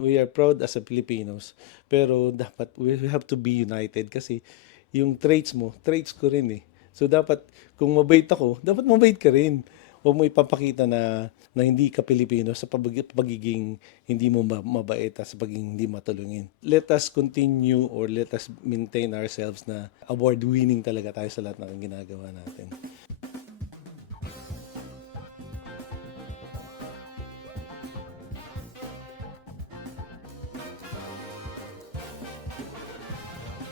We are proud as a Filipinos, pero dapat we have to be united kasi yung traits mo, traits ko rin eh. So dapat kung mabait ako, dapat mabait ka rin. Huwag mo ipapakita na hindi ka Pilipino sa pagiging hindi mo mabait at sa pagiging hindi matulungin. Let us continue or let us maintain ourselves na award-winning talaga tayo sa lahat ng ginagawa natin.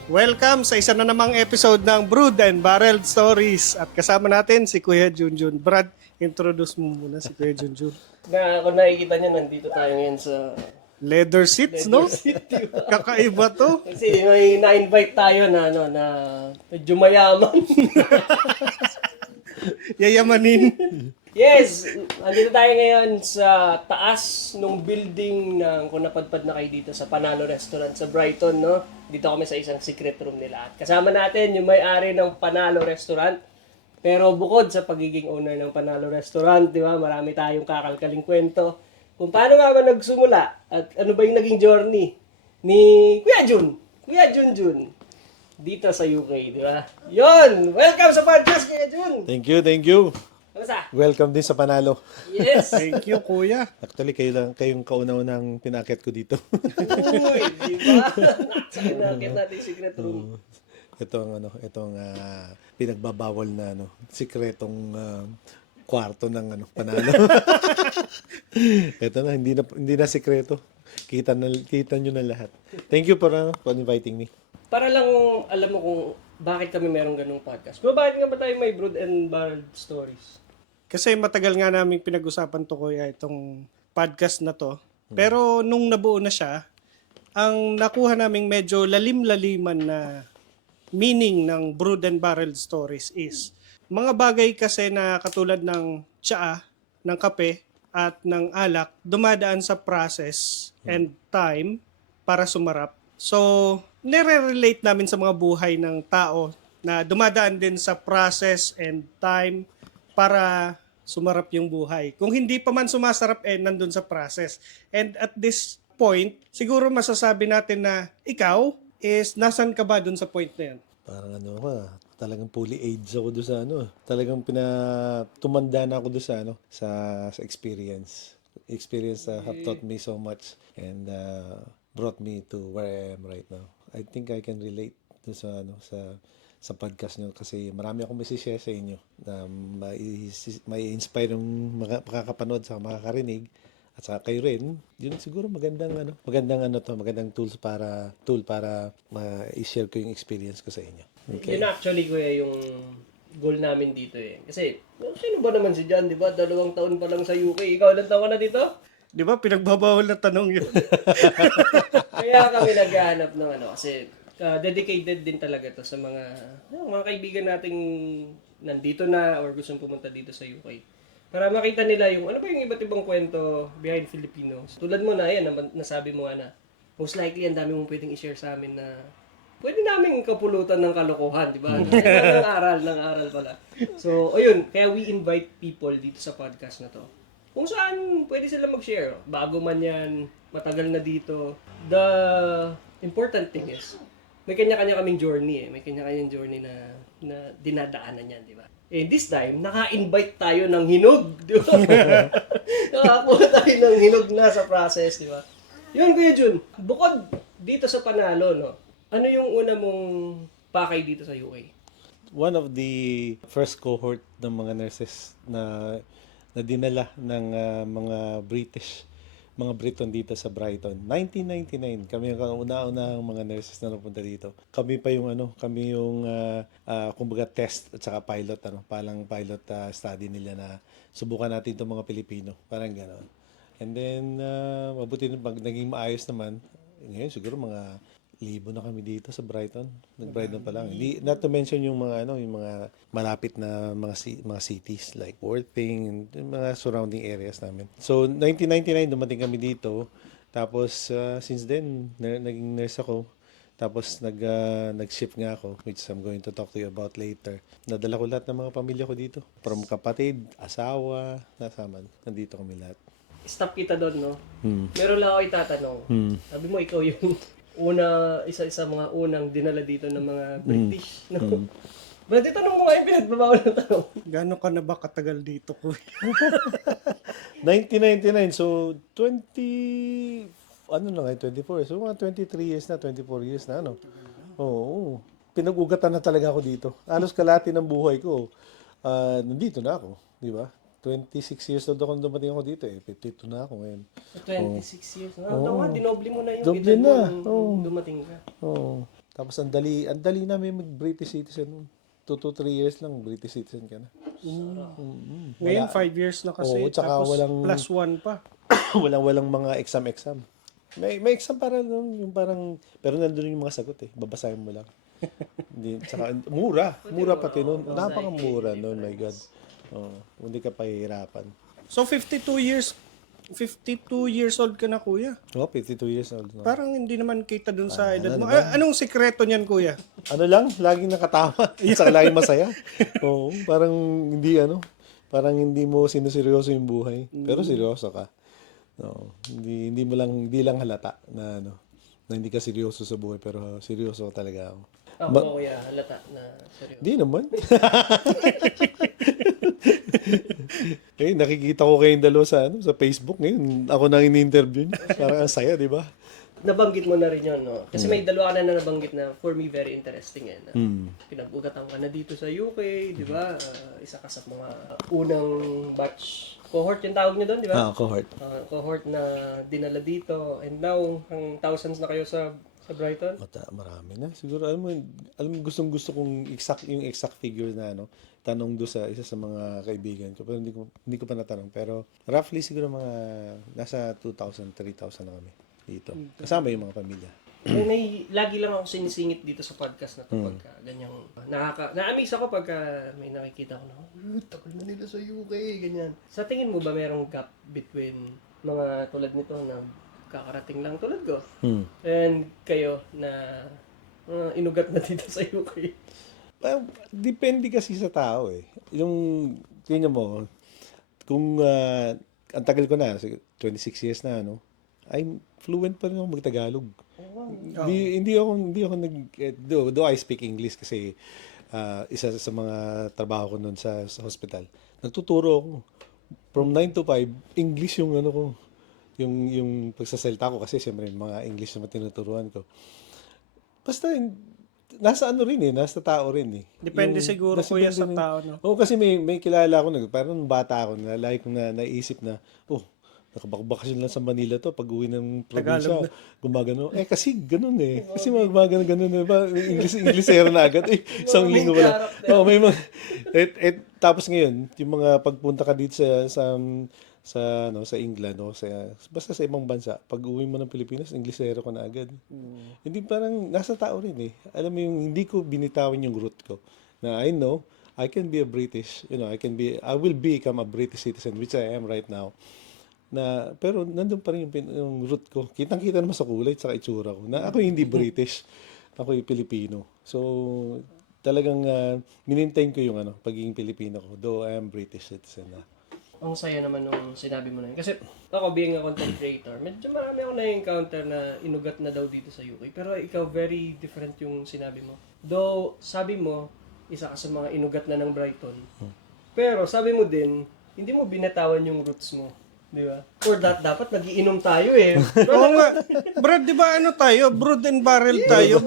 Welcome sa isa na namang episode ng Brood and Barreled Stories. At kasama natin si Kuya Junjun. Brad, introduce mo muna si Kuya Junjun. Kung nakikita nyo, nandito tayo ngayon sa Leather seats, no? City. Kakaiba to. Kasi may na-invite tayo na, na medyo mayaman. Yayamanin. Yes! Nandito tayo ngayon sa taas ng building ng kung napadpad na kayo dito sa Panalo Restaurant sa Brighton, no? Dito kami sa isang secret room nila. At kasama natin yung may-ari ng Panalo Restaurant. Pero bukod sa pagiging owner ng Panalo Restaurant, di ba, marami tayong kakalkaling kwento kung paano nga ba nagsimula at ano ba yung naging journey ni Kuya Jun. Kuya Junjun. Dito sa UK, di ba? Yon! Welcome sa podcast, Kuya Jun! Thank you, thank you. Kamusta? Welcome din sa Panalo. Yes! Thank you, Kuya. Actually, kayong kauna-unang pinakit ko dito. Uy, di ba? Sa kinakit natin yung secret room. Itong pinagbabawal na sikretong kwarto ng Panalo. Ito na hindi na sikreto. Kita nyo na lahat. Thank you for inviting me. Para lang alam mo kung bakit kami merong ganung podcast. Pero bakit nga ba tayo may Brood and Barreled Stories? Kasi matagal nga namin pinag-usapan to, Kuya, itong podcast na to. Pero nung nabuo na siya, ang nakuha naming medyo lalim-laliman na meaning ng Brood and Barreled Stories is mga bagay kasi na katulad ng tsaa, ng kape, at ng alak, dumadaan sa process and time para sumarap. So, nire-relate namin sa mga buhay ng tao na dumadaan din sa process and time para sumarap yung buhay. Kung hindi pa man sumasarap, nandun sa process. And at this point, siguro masasabi natin na ikaw is nasan ka ba dun sa point na yun? Parang talagang fully aged ako doon sa talagang tumanda na ako doon sa experience. Experience have taught me so much and brought me to where I am right now. I think I can relate doon sa podcast nyo kasi marami akong message sa inyo na may inspire yung makakapanood sa makakarinig at saka kayo rin. Yun siguro magandang tool para ma-share ko yung experience ko sa inyo. Okay. Yun actually, Kuya, yung goal namin dito eh. Kasi, sino ba naman si John, di ba? 2 taon pa lang sa UK. Ikaw, ilang taon ka na dito? Di ba? Pinagbabawal na tanong yun. Kaya kami naghahanap ng kasi dedicated din talaga to sa mga kaibigan nating nandito na or gustong pumunta dito sa UK. Para makita nila yung ano ba yung iba't ibang kwento behind Filipinos. Tulad mo na yan, nasabi mo na most likely ang dami mong pwedeng i-share sa amin na pwede namin kapulutan ng kalokohan, di ba? ng aral pala. So, ayun, kaya we invite people dito sa podcast na to. Kung saan pwede sila mag-share. Bago man yan, matagal na dito. The important thing is, may kanya-kanya kaming journey eh. May kanya-kanyang journey na dinadaanan yan, di ba? Eh, this time, naka-invite tayo ng hinog, di ba? Nakakuha tayo ng hinog na sa process, di ba? Yun, Kuya Jun, bukod dito sa Panalo, no? Ano yung una mong pakay dito sa UK? One of the first cohort ng mga nurses na dinala ng mga Briton dito sa Brighton. 1999, kami ang una-unahang mga nurses na napunta dito. Kami pa yung kumbaga test at saka pilot pilot study nila na subukan natin itong mga Pilipino, parang gano'n. And then mabuti pag naging maayos naman, ngayon siguro mga libo na kami dito sa Brighton. Nag-Brighton pa lang. Not to mention yung mga malapit na mga cities like Worthing, yung mga surrounding areas namin. So 1999 dumating kami dito. Tapos since then naging nurse ako. Tapos nag-shift nga ako, which I'm going to talk to you about later. Nadala ko lahat ng mga pamilya ko dito. From kapatid, asawa, nasama. Nandito kami lahat. stop kita doon, no? Hmm. Meron lang ako itatanong. Hmm. Sabi mo, ikaw yung isa mga unang dinala dito ng mga British, no? But itanong mo nga yung pinagbabawal ng tanong. Gano'n ka na ba katagal dito, kuya? 1999, so 20, ano na ngayon, 24 years. So mga 23 years na, 24 years na, ano. Oo. Pinag-ugatan na talaga ako dito. Halos kalahati ng buhay ko, nandito na ako, di ba? 26 years old ako nung dumating ako dito eh. 52 na ako ngayon. 26 years. Dinoble mo na yung Doble edad mo na. nung dumating ka. Oo. Tapos ang dali namin mag-British citizen. 2 to 3 years lang, British citizen ka na. Ngayon, 5 years na kasi. Oo, tsaka tapos walang- plus 1 pa. Walang mga exam. May exam para yung parang, pero nandun yung mga sagot eh. Babasahin mo lang. Hindi, tsaka, mura pati noon. Napakamura noon, my God. Oo, hindi ka pahihirapan. So, 52 years old ka na, kuya. Oh, 52 years old. No? Parang hindi naman kita dun sa edad mo. Anong sikreto niyan, kuya? Ano lang, laging nakatawa. Saka laging masaya. Oo, parang parang hindi mo sinuseryoso yung buhay. Pero seryoso ka. No, hindi lang halata na na hindi ka seryoso sa buhay, pero seryoso talaga ako. Ako kuya, halata na seryoso. Hindi naman. Nakikita ko kayong dalawa sa Facebook ngayon. Ako nang ini-interview niyo. Parang ang saya, di ba? Nabanggit mo na rin yun, no? Kasi may dalawa ka na nabanggit na for me very interesting eh. Na pinag-ugatan ka na dito sa UK, di ba? Isa ka sa mga unang batch. Cohort yung tawag niyo doon, di ba? Cohort. Cohort na dinala dito. And now, ang thousands na kayo sa Brighton. Marami na. Siguro, alam mo gustong-gusto kong yung exact figure na, tanong do sa isa sa mga kaibigan ko. Pero hindi ko pa natanong. Pero, roughly siguro mga nasa 2,000, 3,000 na kami dito. Kasama yung mga pamilya. Lagi lang ako sinisingit dito sa podcast na to pagka ganyang na-amaze ako pagka may nakikita ko na tagal na nila sa UK, ganyan. Sa tingin mo ba merong gap between mga tulad nito na kakarating lang tulad ko and kayo na inugat na dito sa UK? Depende kasi sa tao eh. Yung, tingnan mo, kung ang tagal ko na, 26 years na, I'm fluent pa rin ako mag-Tagalog. Hindi ako though I speak English kasi isa sa mga trabaho ko noon sa hospital. Nagtuturo ako. From 9 to 5, English yung ko. Yung pagsasalita ko kasi siyempre mga English na tinuturuan ko. Basta nasa nasa tao rin eh. Depende siguro, kuya, sa tao, no? Oo, kasi may kilala ako, parang bata ako, lagi kong naisip na, nakabakbakasyon lang sa Manila to, pag uwi ng probinsya, gumagano. Kasi ganun eh. Kasi gumagano eh. Englishero na agad. Isang linggo wala. May mga, tapos ngayon, yung mga pagpunta ka dito sa England, basta sa ibang bansa, pag uwi mo ng Pilipinas, Englishero ka na agad. Hindi, parang nasa tao rin eh. Alam mo yung, hindi ko binitawan yung root ko. Na I know, I can be a British, I will become a British citizen, which I am right now. Pero nandun pa rin yung root ko. Kitang-kita naman sa kulay at sa itsura ko. Na ako hindi British. Ako yung Pilipino. So, talagang minintain ko yung pagiging Pilipino ko. Though I am British citizen na. Ang saya naman nung sinabi mo na yun. Kasi ako being a content creator, medyo marami ako na-encounter na inugat na daw dito sa UK. Pero ikaw, very different yung sinabi mo. Though, sabi mo, isa ka sa mga inugat na ng Brighton. Pero sabi mo din, hindi mo binatawan yung roots mo. Di ba? Or dapat nagiinom tayo eh. Oo nga. Brad, di ba tayo? Brood and barrel tayo.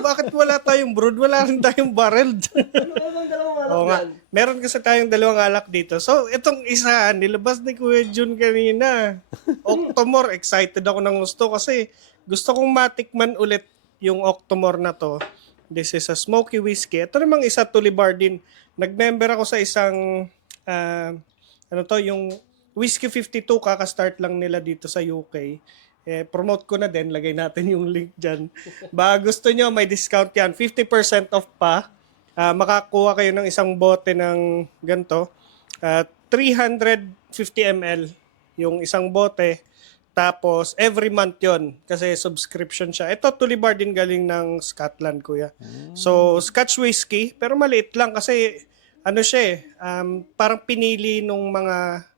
Bakit wala tayong brood? Wala rin tayong barrel. Ano bang dalawang alak Oo nga. yan? Meron kasi tayong dalawang alak dito. So, itong isa, nilabas ni Kuya Jun kanina. Octomore, excited ako ng gusto kasi gusto kong matikman ulit yung Octomore na to. This is a smoky whiskey. Ito namang isa, Tulibar din. Nag-member ako sa isang, yung Whiskey 52, kaka-start lang nila dito sa UK. Promote ko na din, lagay natin yung link dyan. Baka gusto nyo, may discount yan. 50% off pa. Makakuha kayo ng isang bote ng ganito. 350 ml yung isang bote. Tapos, every month yon kasi subscription siya. Ito, Tulibar din galing ng Scotland, kuya. So, Scotch whiskey, pero maliit lang kasi, siya parang pinili nung mga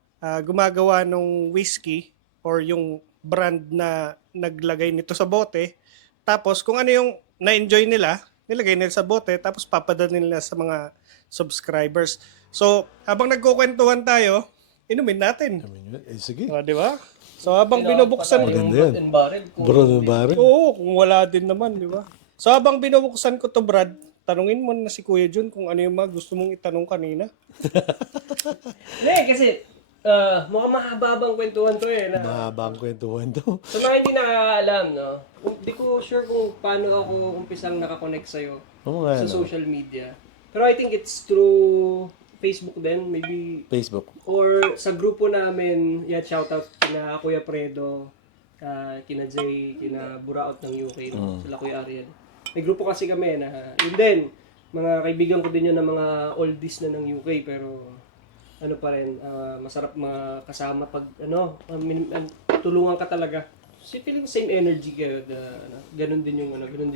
gumagawa ng whiskey or yung brand na naglagay nito sa bote. Tapos kung ano yung na-enjoy nila, nilagay nila sa bote, tapos papadala nila sa mga subscribers. So, habang nagkukwentuhan tayo, inumin natin. Sige. Di ba? So, habang binubuksan, Maganda yan. And barrel. Bro, baril. oo, kung wala din naman, di ba? So, habang binubuksan ko to, Brad, tanungin mo na si Kuya Jun kung ano yung mga gusto mong itanong kanina. Hindi, kasi mukhang mahaba-habang kwentuhan to eh. Na, Mahaba ang kwentuhan to. sa mga hindi nakakaalam, no? Hindi ko sure kung paano ako umpisang nakakonect sa'yo Oo nga, sa no? social media. Pero I think it's through Facebook din, maybe. Facebook. Or sa grupo namin, yan, shoutout kina Kuya Fredo, kina Jay, kina Buraot ng UK, no? Sila Kuya Ariel. May grupo kasi kami na, yun din, mga kaibigan ko din yun ng mga oldies na ng UK, pero ano pa rin, masarap mga kasama pag, tulungan ka talaga. So, feeling same energy kayo, ganun din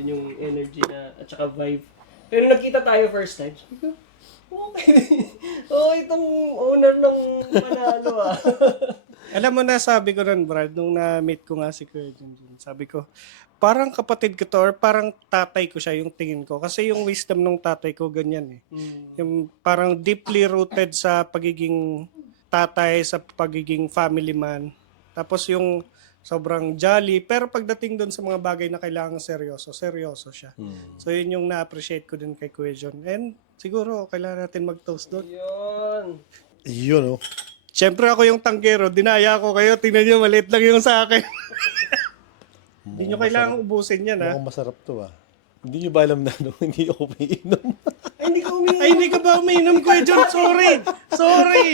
yung energy na, at saka vibe. Pero nagkita tayo first time, sabi ko, okay. Oh, itong owner ng Manalo Alam mo na, sabi ko rin, Brad, nung na-meet ko nga si Kuya Jun, sabi ko, parang kapatid ko to or parang tatay ko siya yung tingin ko. Kasi yung wisdom ng tatay ko, ganyan eh. Yung parang deeply rooted sa pagiging tatay, sa pagiging family man. Tapos yung sobrang jolly. Pero pagdating doon sa mga bagay na kailangan seryoso, seryoso siya. So yun yung na-appreciate ko din kay Kuya Jun. And siguro, kailangan natin mag-toast doon. Yun. Yun, oh. Siyempre ako yung tanggero, dinaya ko kayo. Tingnan nyo, maliit lang yung sa akin. Hindi nyo kailangan ubusin yan, ha? Mukhang masarap to, ah. Hindi nyo ba alam na hindi ako umiinom? Ay, hindi ko umiinom. Ay, hindi ka ba umiinom, Kuya John? Sorry! Sorry!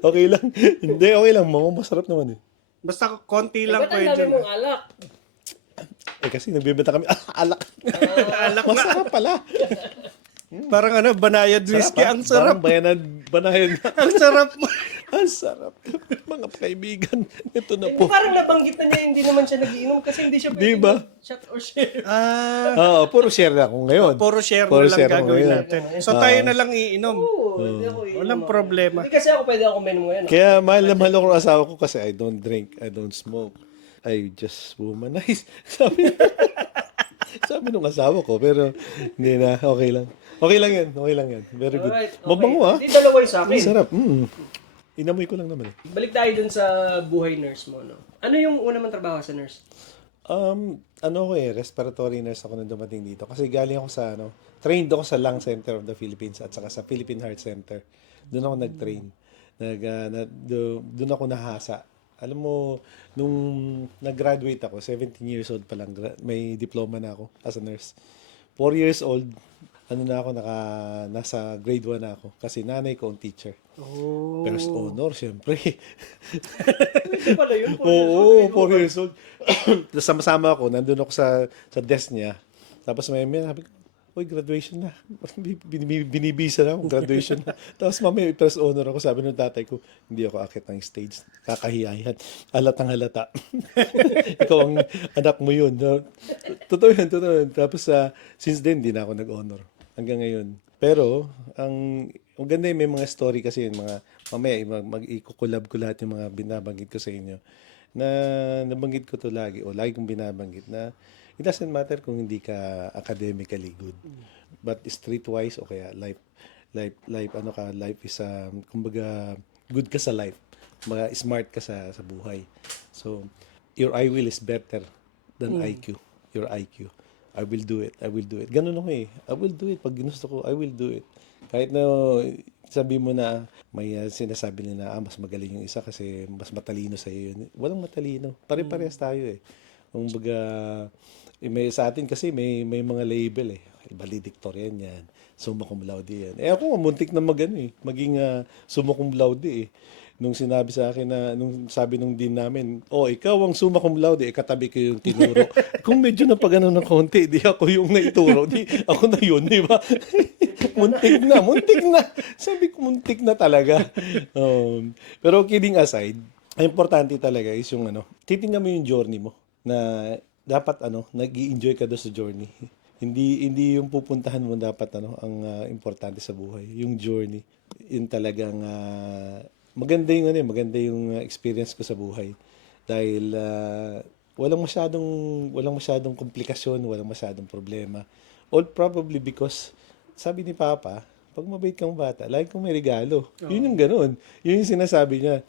Okay lang. Hindi, okay lang. Mukhang masarap naman eh. Basta konti Ba't lang, ang Kuya dami John. mong alak? Eh kasi nagbibenta kami, alak. Alak nga. Masarap pala. Parang banayad whiskey. ah. Ang sarap. Parang banayan na. Ang sarap. Ang sarap. Mga kaibigan, ito na Hindi, po. parang nabanggit na niya, hindi naman siya nagiinom kasi hindi siya Di ba? shot or share. Oo, puro share na ako ngayon. Puro share Puro na lang share ako gagawin ngayon. natin. So tayo na lang iinom. Oo, hindi ako iinom. Walang problema. Hindi kasi ako pwede ako uminom ngayon. Kaya mahal na mahal ako ng asawa ko kasi I don't drink, I don't smoke. I just womanize. Sabi nung asawa ko, pero hindi na, okay lang. Okay lang yan, okay lang yan. Very good. Alright, okay. Mabango ah. Hindi dalawa yung sa Ang akin. sarap. Inamoy ko lang naman eh. Balik tayo dun sa buhay nurse mo, no? Ano yung una mong trabaho sa nurse? Ano ko respiratory nurse ako nung dumating dito. Kasi galing ako sa, trained ako sa Lung Center of the Philippines at saka sa Philippine Heart Center. Doon ako nag-train. Doon ako nahasa. Alam mo, nung nag-graduate ako, 17 years old pa lang, may diploma na ako as a nurse. 4 years old, nasa grade 1 na ako. Kasi nanay ko ang teacher. Oh. First honor, syempre. Ito pala yun. Oo, 4 years old. Tapos sama-sama ako, nandun ako sa desk niya. Tapos may sabi ko, uy, graduation na. Binibisa na ako, graduation na. Tapos mamaya, first honor ako, sabi ng tatay ko, hindi ako akit ng stage. Kakahiyayan. Halatang halata. Ikaw ang anak mo yun. No? Totoo yun. Tapos, since then, hindi na ako nag-honor. Hanggang ngayon. Pero, ang ganda may mga story kasi yun, mamaya, mag-i-collab ko lahat yung mga binabanggit ko sa inyo. Na nabanggit ko to lagi, o lagi kong binabanggit na it doesn't matter kung hindi ka academically good. But streetwise o kaya life is kumbaga good ka sa life. Kumbaga smart ka sa buhay. So your I will is better than IQ. Your IQ. I will do it. Ganun ako eh. I will do it. Pag ginusto ko, I will do it. Kahit na sabi mo na may sinasabi nila na mas magaling yung isa kasi mas matalino sa iyo yun. Walang matalino. Pare-parehas tayo eh. Kumbaga may sa atin kasi may mga label eh. Valedictorian yan. Summa cum laude yan. Eh ako muntik na maging summa cum laude eh. Nung sinabi sa akin nung sabi nung dean namin, ikaw ang summa cum laude, katabi ko yung tinuro. Kung medyo napagano ng konti, di ako yung naituro, di ako na yun, di ba? muntik na. Sabi ko, muntik na talaga. Pero kidding aside, ang importante talaga is yung titingnan mo yung journey mo na dapat nag-i-enjoy ka doon sa journey. Hindi yung pupuntahan mo dapat ang importante sa buhay, yung journey. Yun talagang maganda yung experience ko sa buhay. Dahil walang masyadong komplikasyon, walang masyadong problema. All probably because sabi ni Papa, pag mabait kang bata, lagi kang may regalo. Yun yung ganun. Yun yung sinasabi niya.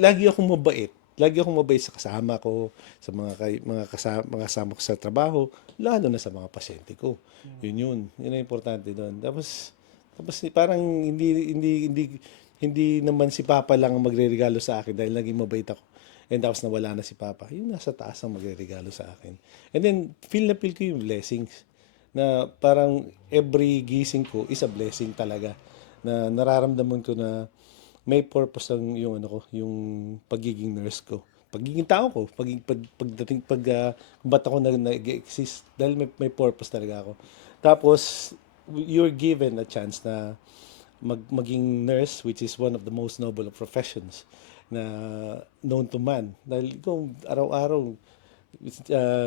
Lagi akong mabait. Lagi akong mabait sa kasama ko, sa mga kasama ko sa trabaho, lalo na sa mga pasyente ko. Yun ang importante doon. Tapos parang hindi naman si Papa lang ang magreregalo sa akin dahil naging mabait ako. And tapos nawala na si Papa. Yung nasa taas ang magreregalo sa akin. And then, feel ko yung blessings. Na parang every gising ko is a blessing talaga. Na nararamdaman ko na may purpose yung yung pagiging nurse ko. Pagiging tao ko, kung ba't ako nag-exist dahil may purpose talaga ako. Tapos you're given a chance na maging nurse, which is one of the most noble of professions na known to man. Dahil ikaw araw-araw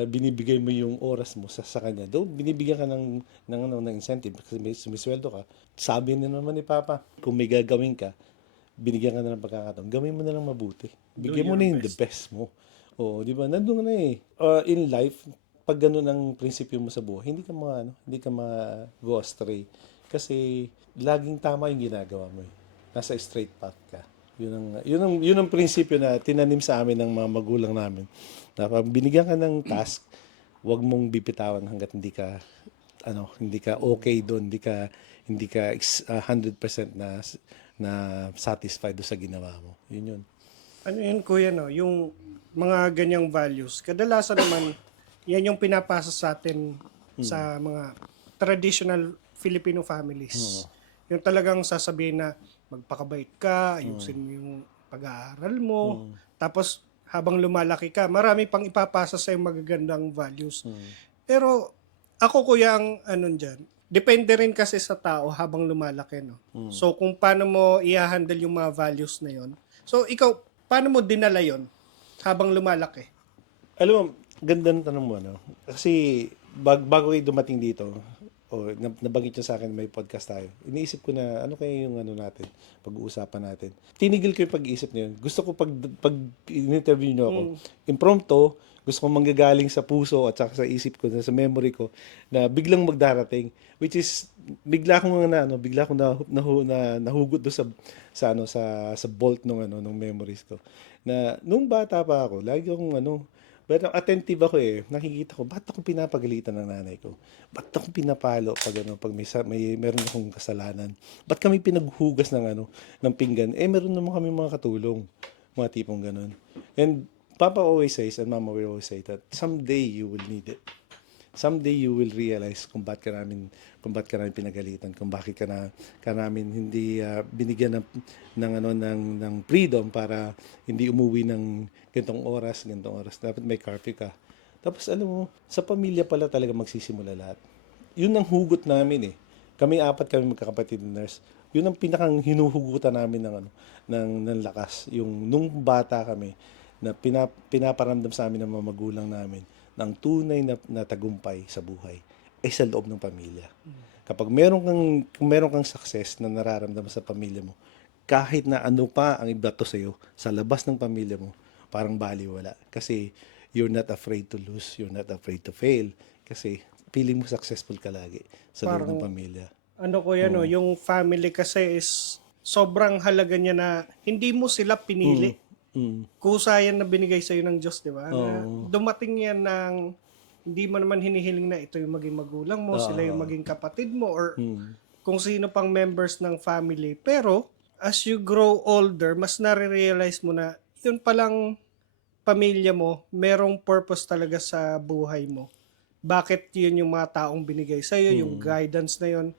binibigay mo yung oras mo sa kanya. Doon binibigyan ka ng incentive kasi may sumisweldo ka. Sabi na naman ni Papa, kung may gagawin ka, binigyan ka na ng pagkakataon, gawin mo na lang mabuti. Bigyan mo na yung the best mo. Oo, di ba? Nandun na eh. In life, pag ganun ang prinsipyo mo sa buhay, hindi ka go astray. Kasi laging tama yung ginagawa mo eh. Nasa straight path ka. Yun ang prinsipyo na tinanim sa amin ng mga magulang namin. Na pag binigyan ka ng task, huwag mong bibitawan hangga't hindi ka okay doon, hindi ka 100% na satisfied do sa ginawa mo. Yun. Ano yun, kuya, no? Yung mga ganyang values, kadalasan naman, yan yung pinapasa sa atin sa mga traditional Filipino families. Yung talagang sasabihin na magpakabait ka, ayusin mo yung pag-aaral mo, tapos habang lumalaki ka, marami pang ipapasa sa yung magagandang values. Pero ako, kuya, ang dyan, depende rin kasi sa tao habang lumalaki, no? So, kung paano mo i-handle yung mga values na yon. So, ikaw, paano mo dinala yon habang lumalaki? Alam mo, ganda ng tanong mo, no? Kasi bago kayo dumating dito, nabanggit niyo sa akin may podcast tayo. Iniisip ko na ano kaya yung natin, pag-uusapan natin. Tinigil ko yung pag-iisip na yun. Gusto ko pag in-interview niyo ako, impromptu, gusto ko manggagaling sa puso at saka sa isip ko, sa memory ko, na biglang magdarating. Which is, bigla akong nahugot do sa bolt ng memories ko. Na nung bata pa ako, lagi akong pero attentive ako eh. Nakikita ko, ba't ako pinapagalitan ng nanay ko? Ba't ako pinapalo pag meron akong kasalanan? Ba't kami pinaghugas ng pinggan? Meron naman kami mga katulong. Mga tipong ganun. And Papa always says, and Mama will always say that someday you will need it. Someday you will realize kung ba't ka namin pinagalitan, kung bakit ka namin hindi binigyan ng freedom para hindi umuwi ng ganitong oras. Dapat may curfew ka. Tapos alam mo, sa pamilya pala talaga magsisimula lahat. Yun ang hugot namin eh. Kami magkakapatid na nurse. Yun ang pinakang hinuhugutan namin ng lakas. Yung nung bata kami, na pinaparamdam sa amin ng mga magulang namin ng tunay na tagumpay sa buhay ay sa loob ng pamilya. Kung meron kang success na nararamdaman sa pamilya mo, kahit na ano pa ang ibato sa iyo sa labas ng pamilya mo, parang baliwala. Kasi you're not afraid to lose, you're not afraid to fail. Kasi feeling mo successful ka lagi sa loob ng pamilya. Ano ko yan, yung family kasi is sobrang halaga niya na hindi mo sila pinili. Kusa yan na binigay sa'yo ng Diyos, di ba? Na dumating yan ng hindi mo naman hinihiling na ito yung maging magulang mo, sila yung maging kapatid mo, or kung sino pang members ng family. Pero, as you grow older, mas nare-realize mo na yun palang pamilya mo, merong purpose talaga sa buhay mo. Bakit yun yung mga taong binigay sa'yo, yung guidance na yun,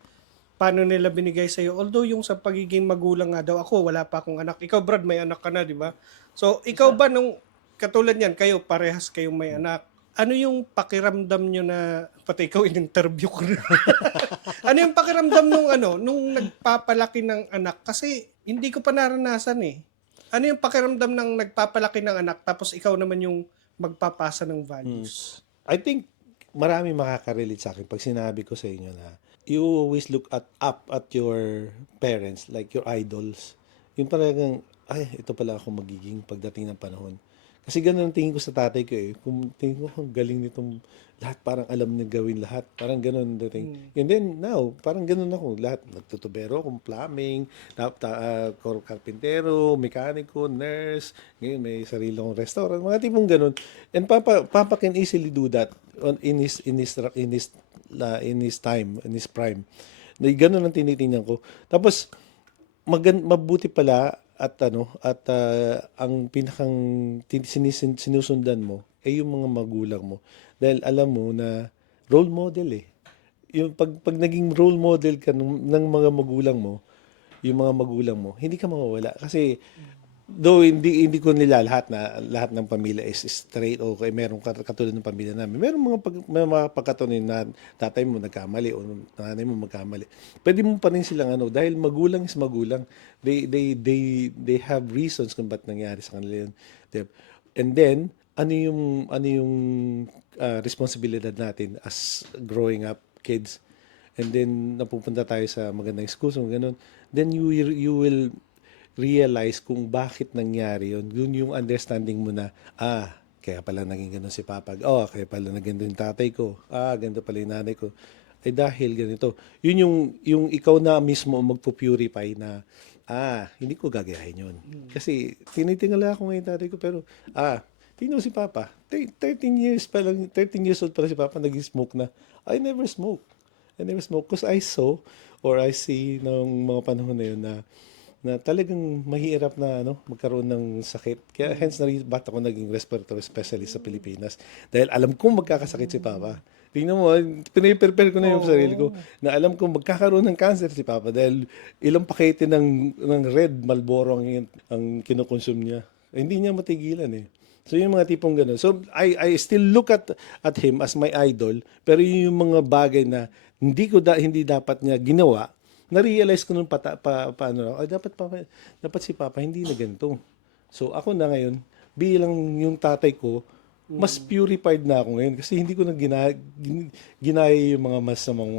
paano nila binigay sa'yo. Although yung sa pagiging magulang nga daw, ako wala pa akong anak. Ikaw, Brad, may anak ka na, di ba? So, ikaw ba nung katulad niyan, kayo, parehas kayong may anak, ano yung pakiramdam nyo na, pati ikaw in-interview ko na. Ano yung pakiramdam nung nagpapalaki ng anak? Kasi hindi ko pa naranasan eh. Ano yung pakiramdam ng nagpapalaki ng anak tapos ikaw naman yung magpapasa ng values? I think marami makaka-relate sa akin pag sinabi ko sa inyo na you always look up at your parents, like your idols. Yung talagang ay, ito pala ako magiging pagdating ng panahon. Kasi ganun ang tingin ko sa tatay ko eh. Kung tingin ko, ang galing nitong lahat, parang alam niya gawin lahat. Parang ganun ang dating. And then now, parang ganun ako. Lahat, nagtutubero akong plumbing, karpintero, mekaniko, nurse. Ngayon may sarili akong restaurant. Mga tipong ganun. And Papa can easily do that in his time, in his prime. Ganun ang tinitingnan ko. Tapos, mabuti pala ang pinakang sinusundan mo ay yung mga magulang mo, dahil alam mo na role model eh. Yung pag naging role model ka ng mga magulang mo, yung mga magulang mo, hindi ka mawawala kasi though hindi ko nila lahat ng pamilya is straight o kay meron katulad ng pamilya namin. May mga pagkatuloy na tatay mo nagkamali o nanay mo magkamali. Pwede mo pa rin silang dahil magulang is magulang. They have reasons kung ba't nangyari sa kanila yun. And then ano yung responsibilidad natin as growing up kids. And then napupunta tayo sa magandang school, so ganun. Then you will realize kung bakit nangyari yun. Yun yung understanding mo na, kaya pala naging ganun si Papa. Kaya pala naging ganun yung tatay ko. Ganito pala yung nanay ko. Eh dahil ganito. Yun yung ikaw na mismo magpo-purify na, hindi ko gagayahin yun. Kasi tinitingala ako ngayon tatay ko, pero, tingnan si Papa. 13 years old pa lang si Papa, nag-smoke na. I never smoke because I saw or I see ng mga panahon na yun na talagang mahirap na magkaroon ng sakit. Kaya hence ba't ako naging respiratory specialist sa Pilipinas. Dahil alam kong magkakasakit si Papa. Tingnan mo, pinaprepare ko na yung sarili ko na alam kong magkakaroon ng cancer si Papa dahil ilang pakete ng Red Marlboro ang kinukonsume niya. Hindi niya matigilan eh. So yung mga tipong gano'n. So I still look at him as my idol, pero yung mga bagay na hindi dapat niya ginawa, na-realize ko nung dapat si Papa hindi na ganito. So ako na ngayon, bilang yung tatay ko, mas purified na ako ngayon kasi hindi ko na ginaya yung mga masamang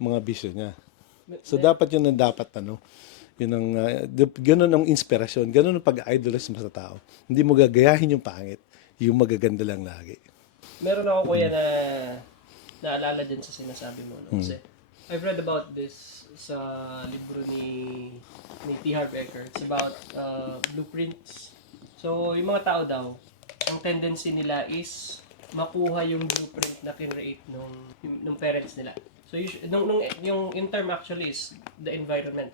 mga bisyo niya. So dapat yun ang yun ang ganun ang inspirasyon, ganun ang pag-idolize mo sa tao. Hindi mo gagayahin yung pangit, yung magaganda lang lagi. Meron ako kuya na naalala dyan sa sinasabi mo. No? Kasi I've read about this sa libro ni T. Harv Eker. It's about blueprints. So, yung mga tao daw, ang tendency nila is makuha yung blueprint na kinreate nung parents nila. So, yung term actually is the environment.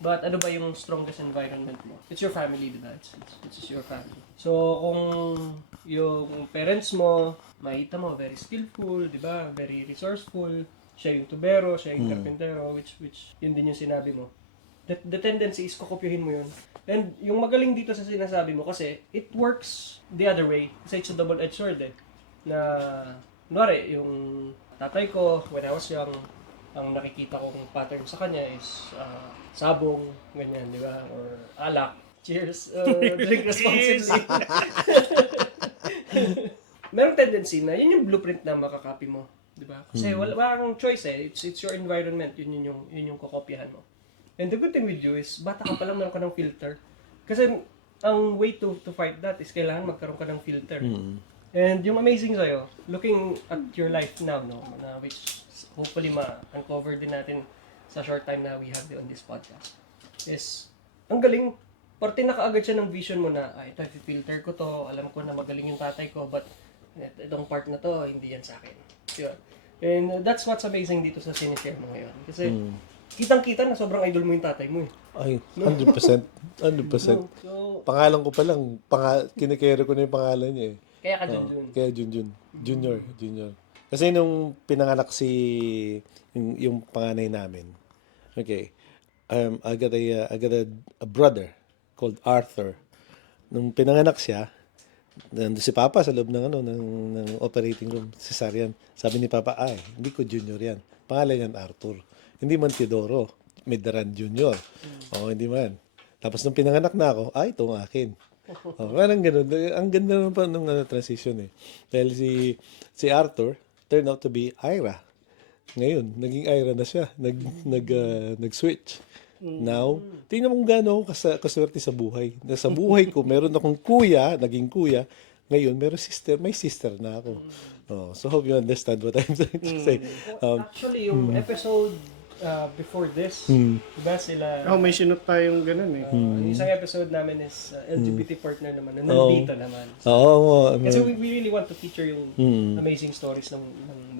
But ano ba yung strongest environment mo? It's your family, diba? It's just your family. So, kung yung parents mo, makita mo, very skillful, diba? Very resourceful, siya yung tubero, siya yung karpintero, which yun din yung sinabi mo. The tendency is kukopyahin mo yun. And yung magaling dito sa sinasabi mo kasi it works the other way. Kasi it's a double-edged sword eh. Na, kunwari, yung tatay ko, when I was young, ang nakikita kong pattern sa kanya is sabong, ganyan, di ba? Or alak. Cheers. Drink responsibly. Merong tendency na yun yung blueprint na makakapi mo. Di ba? Kasi wala kang choice eh. It's your environment. Yun yung kokopyahan mo. And the good thing with you is, bata ka pa lang meron ka ng filter. Kasi ang way to fight that is kailangan magkaroon ka ng filter. And yung amazing sa'yo, looking at your life now, no, which hopefully ma-uncover din natin sa short time na we have on this podcast, is, ang galing, parte na kaagad siya ng vision mo na, ito, filter ko to, alam ko na magaling yung tatay ko, but itong part na to, hindi yan sa akin. Yun. And that's what's amazing dito sa sinishare mo ngayon. Kasi, kitang-kita na sobrang idol mo yung tatay mo eh. Ay, 100%. 100%. So, Pangalan ko pa lang, kinikere ko na yung pangalan niya eh. kaya ka Junjun. Kaya Junior. Kasi nung pinanganak yung panganay namin, okay, I got a brother called Arthur. Nung pinanganak siya, nandun si Papa sa loob ng operating room, cesarean. Sabi ni Papa, hindi ko Junior yan. Pangalan yan Arthur. Hindi man Teodoro, Medaran Junior. Hindi man. Tapos nung pinanganak na ako, ito ang akin. Parang ganun. Ang ganda naman pa nung transition eh. Dahil si Arthur turned out to be Ira. Ngayon, naging Ira na siya. Nag-switch. Now, tingnan mo kung gaano ako kaswerte sa buhay. Na sa buhay ko, meron akong kuya, naging kuya. Ngayon, may sister na ako. Oh, so hope you understand what I'm trying to say. Actually, yung episode before this, diba sila... Oh, may sinot tayong ganun eh. Yung isang episode namin is LGBT partner naman na nandito naman. Oo, Kasi we really want to feature yung amazing stories ng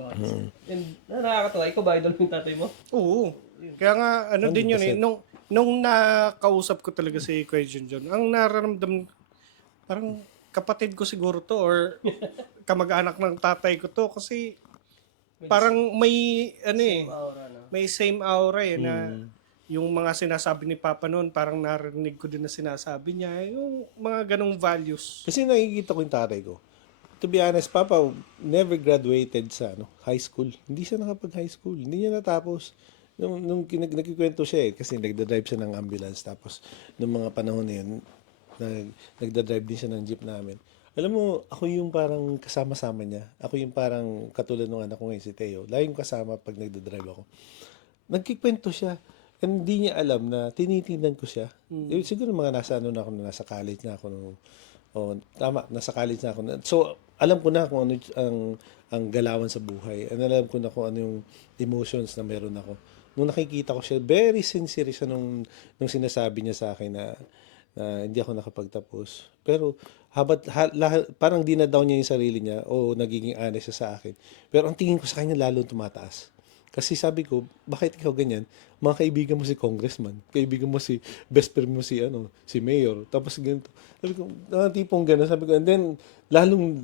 boys. And nakakatawa, ikaw ba idol yung tatay mo? Oo. Kaya nga, ano din yun eh. Nung nakausap ko talaga si Kuya Junjun, ang nararamdam, parang kapatid ko siguro to or kamag-anak ng tatay ko to kasi parang may, ano eh, Aura, no? may same aura eh na yung mga sinasabi ni Papa noon, parang narinig ko din na sinasabi niya, yung mga ganong values. kasi nakikita ko yung tatay ko. To be honest, Papa never graduated sa high school. Hindi siya nakapag-high school. Hindi niya natapos. Nung nagkikwento siya kasi nagda-drive siya ng ambulance. Tapos, nung mga panahon na yun, nagda-drive din siya ng jeep namin. Alam mo, ako yung parang kasama-sama niya. Ako yung parang katulad ng anak ko ngayon, si Teo. Laging kasama pag nagda-drive ako. Nagkikwento siya. And hindi niya alam na tinitingnan ko siya. Siguro mga nasa nasa college na ako. Tama, nasa college na ako. So, alam ko na kung ano ang galawan sa buhay. And alam ko na kung ano yung emotions na meron ako. Nung nakikita ko siya, very sincere siya nung sinasabi niya sa akin na hindi ako nakapagtapos. Pero parang dinadaw niya yung sarili niya o nagiging honest siya sa akin. Pero ang tingin ko sa kanya lalong tumataas. Kasi sabi ko, bakit ikaw ganyan? Mga kaibigan mo si congressman, kaibigan mo si best friend mo si mayor, tapos ganito. Sabi ko, tipong gano'n. Sabi ko, and then, lalong,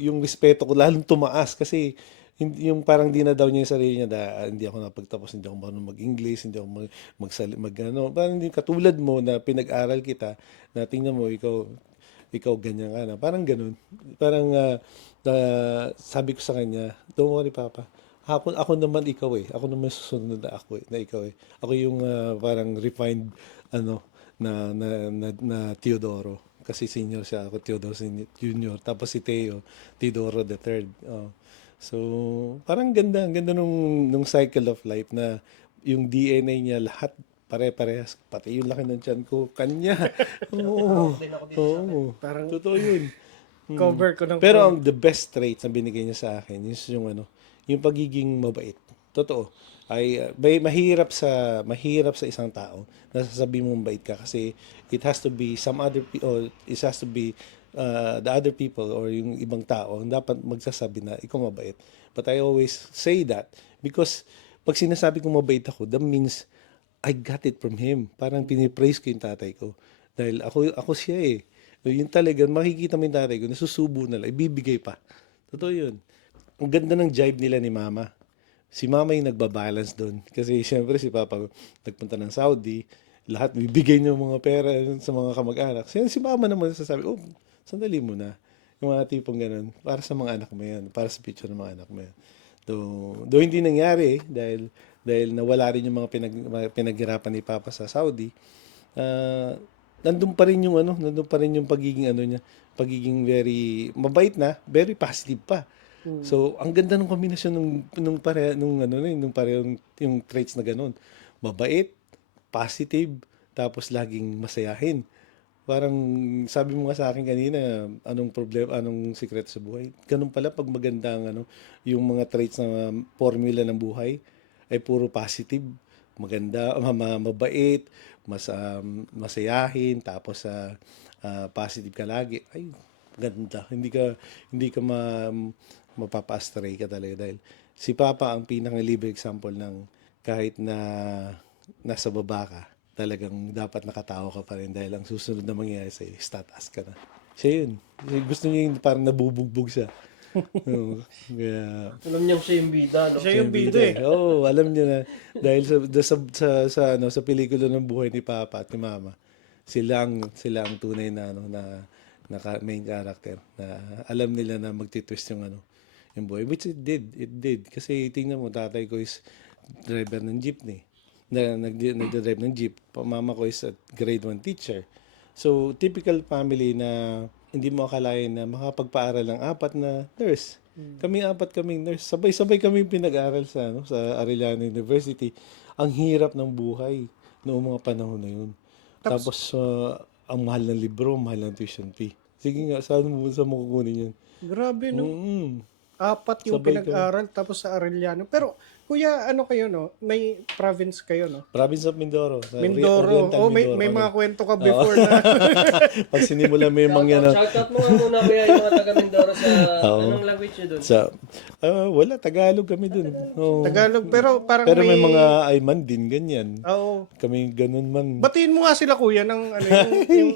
yung respeto ko, lalong tumaas kasi, yung parang dinadaw niya yung sarili niya na hindi ako napagtapos, hindi ako marunong mag-English, hindi ako parang hindi katulad mo na pinag-aral kita, na tingnan mo, ikaw ganyan ka na. Parang ganun. Parang, sabi ko sa kanya, don't worry, Papa. Ako naman ikaw eh. Ako naman susunod na ako eh. Na ikaw eh. Ako yung parang refined na Teodoro. Kasi senior siya. Ako Teodoro Junior. Tapos si Teodoro the third. Oh. So, parang ganda. Ang ganda nung cycle of life na yung DNA niya lahat pare-parehas. Pati yung laki ng tiyan ko. Kanya. Oo. Oo. Parang Totoo yun. cover ko ng Pero the best traits na binigay niya sa akin is yung yung pagiging mabait. Totoo. Mahirap sa isang tao na sasabihin mo mabait ka kasi it has to be it has to be the other people or yung ibang tao ang dapat magsasabi na ikaw mabait. But I always say that because pag sinasabi kong mabait ako, that means I got it from him. Parang pinipraise ko yung tatay ko. Dahil ako siya eh. Yung talaga, makikita mo yung tatay ko, nasusubo na lang, ibibigay pa. Totoo yun. Ang ganda ng jibe nila ni Mama. Si Mama yung nagbabalance doon. Kasi siyempre si Papa nagpunta ng Saudi, lahat bibigay niya mga pera sa mga kamag-anak. Si Mama naman sasabi, sandali mo na. Yung mga tipong ganun. Para sa mga anak mo yan. Para sa picture ng mga anak mo yan. Though hindi nangyari dahil nawala rin yung mga pinaghirapan ni Papa sa Saudi, nandun pa rin yung pagiging very mabait na, very positive pa. So, ang ganda ng kombinasyon yung traits na ganun. Mabait, positive, tapos laging masayahin. Parang sabi mo nga sa akin kanina, anong sikreto sa buhay? Ganun pala pag maganda yung mga traits na formula ng buhay ay puro positive, maganda, mabait, masayahin, tapos positive ka lagi. Ay, ganda. Hindi ka mapapa-astray ka talaga dahil si Papa ang pinaka-live example ng kahit na nasa baba ka, talagang dapat nakatao ka pa rin dahil ang susunod na mangyayari sa'yo, tataas ka na. Siya yun. Gusto niya yung parang nabubugbog siya. Kaya, Alam niyang siya yung bida, no? siya yung bida eh. Oo, alam niya na. Dahil sa pelikula ng buhay ni Papa at ni Mama, sila ang tunay na main character na alam nila na magtitwist yung buhay, which it did kasi tingnan mo, tatay ko is driver ng jeepney nagdadrive ng jeep. Mama ko is a grade 1 teacher. So typical family na hindi mo akalain na makapagpaaral ng 4 na nurse. Kaming nurse, sabay-sabay kaming pinag-aral sa Arellano University. Ang hirap ng buhay. noong mga panahon na yun. Tapos, ang mahal ng libro, ang mahal ng tuition fee. Sige nga, saan mo kukunin yun? Grabe, no? Mm, 4 yung sabay ka. pinag-aral tapos sa Arellano. Pero, kuya, ano kayo, no? May province kayo, no? Province of Mindoro. Sa Mindoro. Oriental Oh, may Mindoro mga kami. kwento ka before na. Pag sinimula mo yung mga yan, Shoutout mo nga muna kuya yung mga taga Mindoro sa anong language nyo doon? wala, Tagalog kami dun. Oo. Tagalog. Pero parang Pero may mga Ayman din, ganyan. Oo. Kami ganun man. Batiin mo nga sila, kuya, ng ano yung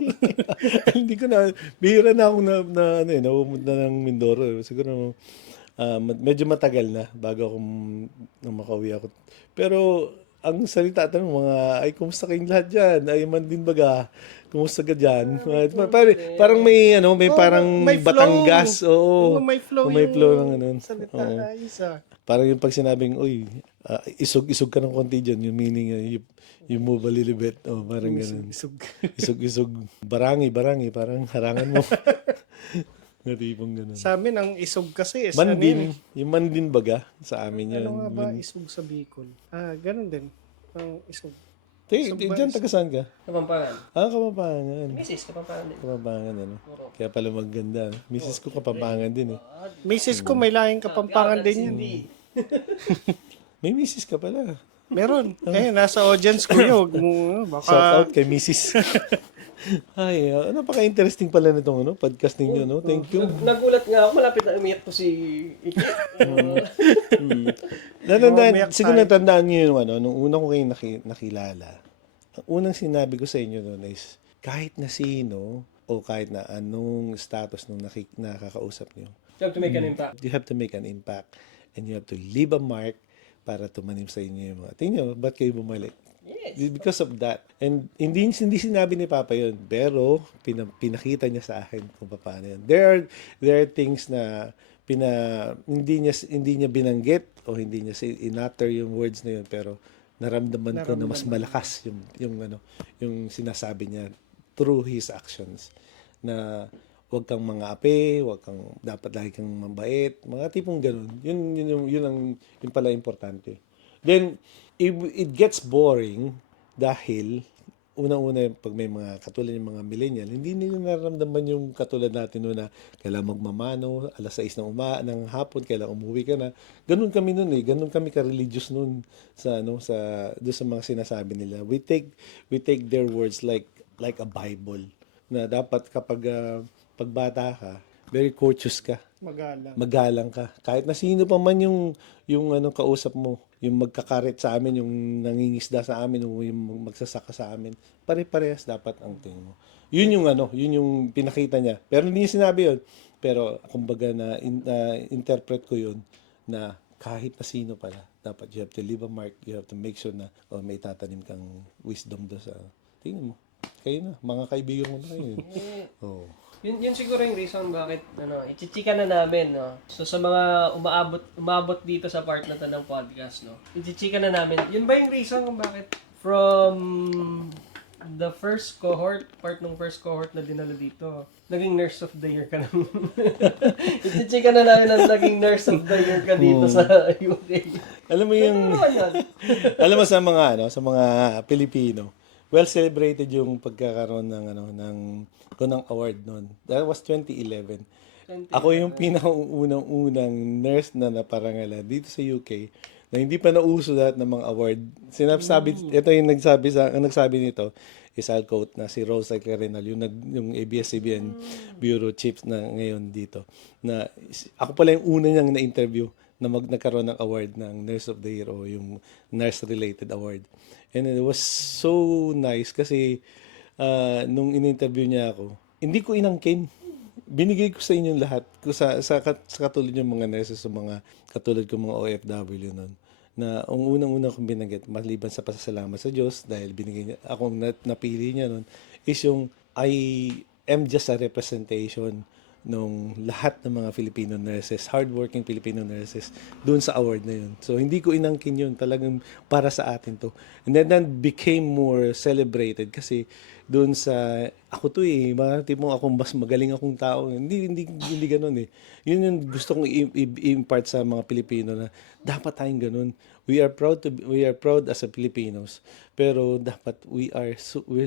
Hindi ko na, bihira na ako napumunta ng Mindoro. Siguro, medyo matagal na bago ako nung makauwi ako. Pero, ang salita tanong mga, ay, kumusta kayong lahat dyan? Ay, man din baga? Kumusta ka dyan? Parang may, may parang may flow. Batangas. Oo. May flow May yung flow ng ganun. salita. Oo. Ayos, ah. Parang yung pag sinabing, uy, isog-isog ka ng konti dyan, yung meaning, you move a little bit. Oh, parang ganun. Isog. Isog-isog. Barangi, parang harangan mo. Natipong ganun. Sa amin, ang isog kasi is Mandin, yung mandin baga, sa amin yun. ano nga ba isog sa Bicol? Ganun din. Ang isog. Diyan, taga saan ka? Kapampangan. Kapampangan. Mrs. Kapampangan din. Kapampangan, ano. Kaya pala maganda. Misis ko Kapampangan din, eh. Misis ko may lahing Kapampangan din yan. May misis ka pala. Meron. Nasa audience ko yun. Huwag mo, baka... Shout out kay misis. Ay, napaka-interesting pala nitong podcast ninyo, no? Thank you. Nagulat nga ako, malapit na umiyak ko si Iki. Siguro natandaan niyo yung nung una ko kayo nakilala. Ang unang sinabi ko sa inyo noon is, kahit na sino, o kahit na anong status nung nakakausap niyo, You have to make an impact. you have to make an impact and you have to leave a mark para tumanim sa inyo yung mga. Tingnan nyo, ba't kayo bumalik? Yes. Because of that. And hindi sinabi ni Papa yun, pero pinakita niya sa akin kung paano yun. There are things na hindi niya binanggit o hindi niya inutter yung words na yun, pero naramdaman ko na mas malakas yung sinasabi niya through his actions, na wag kang mga ape, dapat lagi kang mabait, mga tipong ganun. Yun pala importante. Then it gets boring dahil unang-una pag may mga katulad ng mga millennial, hindi nila nararamdaman yung katulad natin noon na kailangan magmamano, 6:00 ng hapon, kailangan umuwi ka na. Ganun kami noon, ganun kami ka-religious noon sa doon sa mga sinasabi nila. We take their words like a Bible, na dapat kapag pagbata ka, very courteous ka. Magalang ka. Kahit na sino pa man yung kausap mo, yung magkakaret sa amin, yung nangingisda sa amin, yung magsasaka sa amin, pare-parehas dapat ang tingin mo. Yun yung pinakita niya. Pero hindi niya sinabi yun. Pero kumbaga na interpret ko yun na kahit na sino pala, dapat you have to leave a mark, you have to make sure na may tatanim kang wisdom doon sa tingin mo. Kayo na, mga kaibigan ko na kayo. Oh. Yun siguro yung reason bakit ichichika na namin, no. So sa mga umabot dito sa part na to ng podcast, no. Ichichika na namin. Yun ba yung reason kung bakit from the first cohort, part ng first cohort na dinala dito, naging nurse of the year ka na. Ichichika na namin na naging nurse of the year ka dito sa UK. Alam mo yung alam mo sa mga Pilipino, well celebrated yung pagkakaroon ng award noon. That was 2011. Ako yung pinakaunang nurse na naparangalan dito sa UK na hindi pa nauso lahat ng mga award. Ito yung nagsabi nito is I'll quote na si Rose Clarenal, yung ABS-CBN Bureau Chief na ngayon dito. Na ako pala yung una niyang na-interview na nagkaroon ng award ng Nurse of the Year o yung nurse-related award. And it was so nice kasi nung in-interview niya ako, hindi ko inangkin. Binigay ko sa inyong lahat, sa katulad yung mga nurses, sa mga katulad ko mga OFW nun, na ang unang-una kong binanggit, maliban sa pasasalamat sa Diyos, dahil binigay niya, akong napili niya nun, is yung I am just a representation nung lahat ng mga Filipino nurses, hardworking Filipino nurses, doon sa award na yun. So, hindi ko inangkin yun. Talagang para sa atin to. And then that became more celebrated kasi doon sa, ako to mga tipong akong mas magaling akong tao. Hindi ganun eh. Yun yung gusto kong i-impart sa mga Pilipino na dapat tayong ganun. We are proud as a Filipinos. Pero dapat we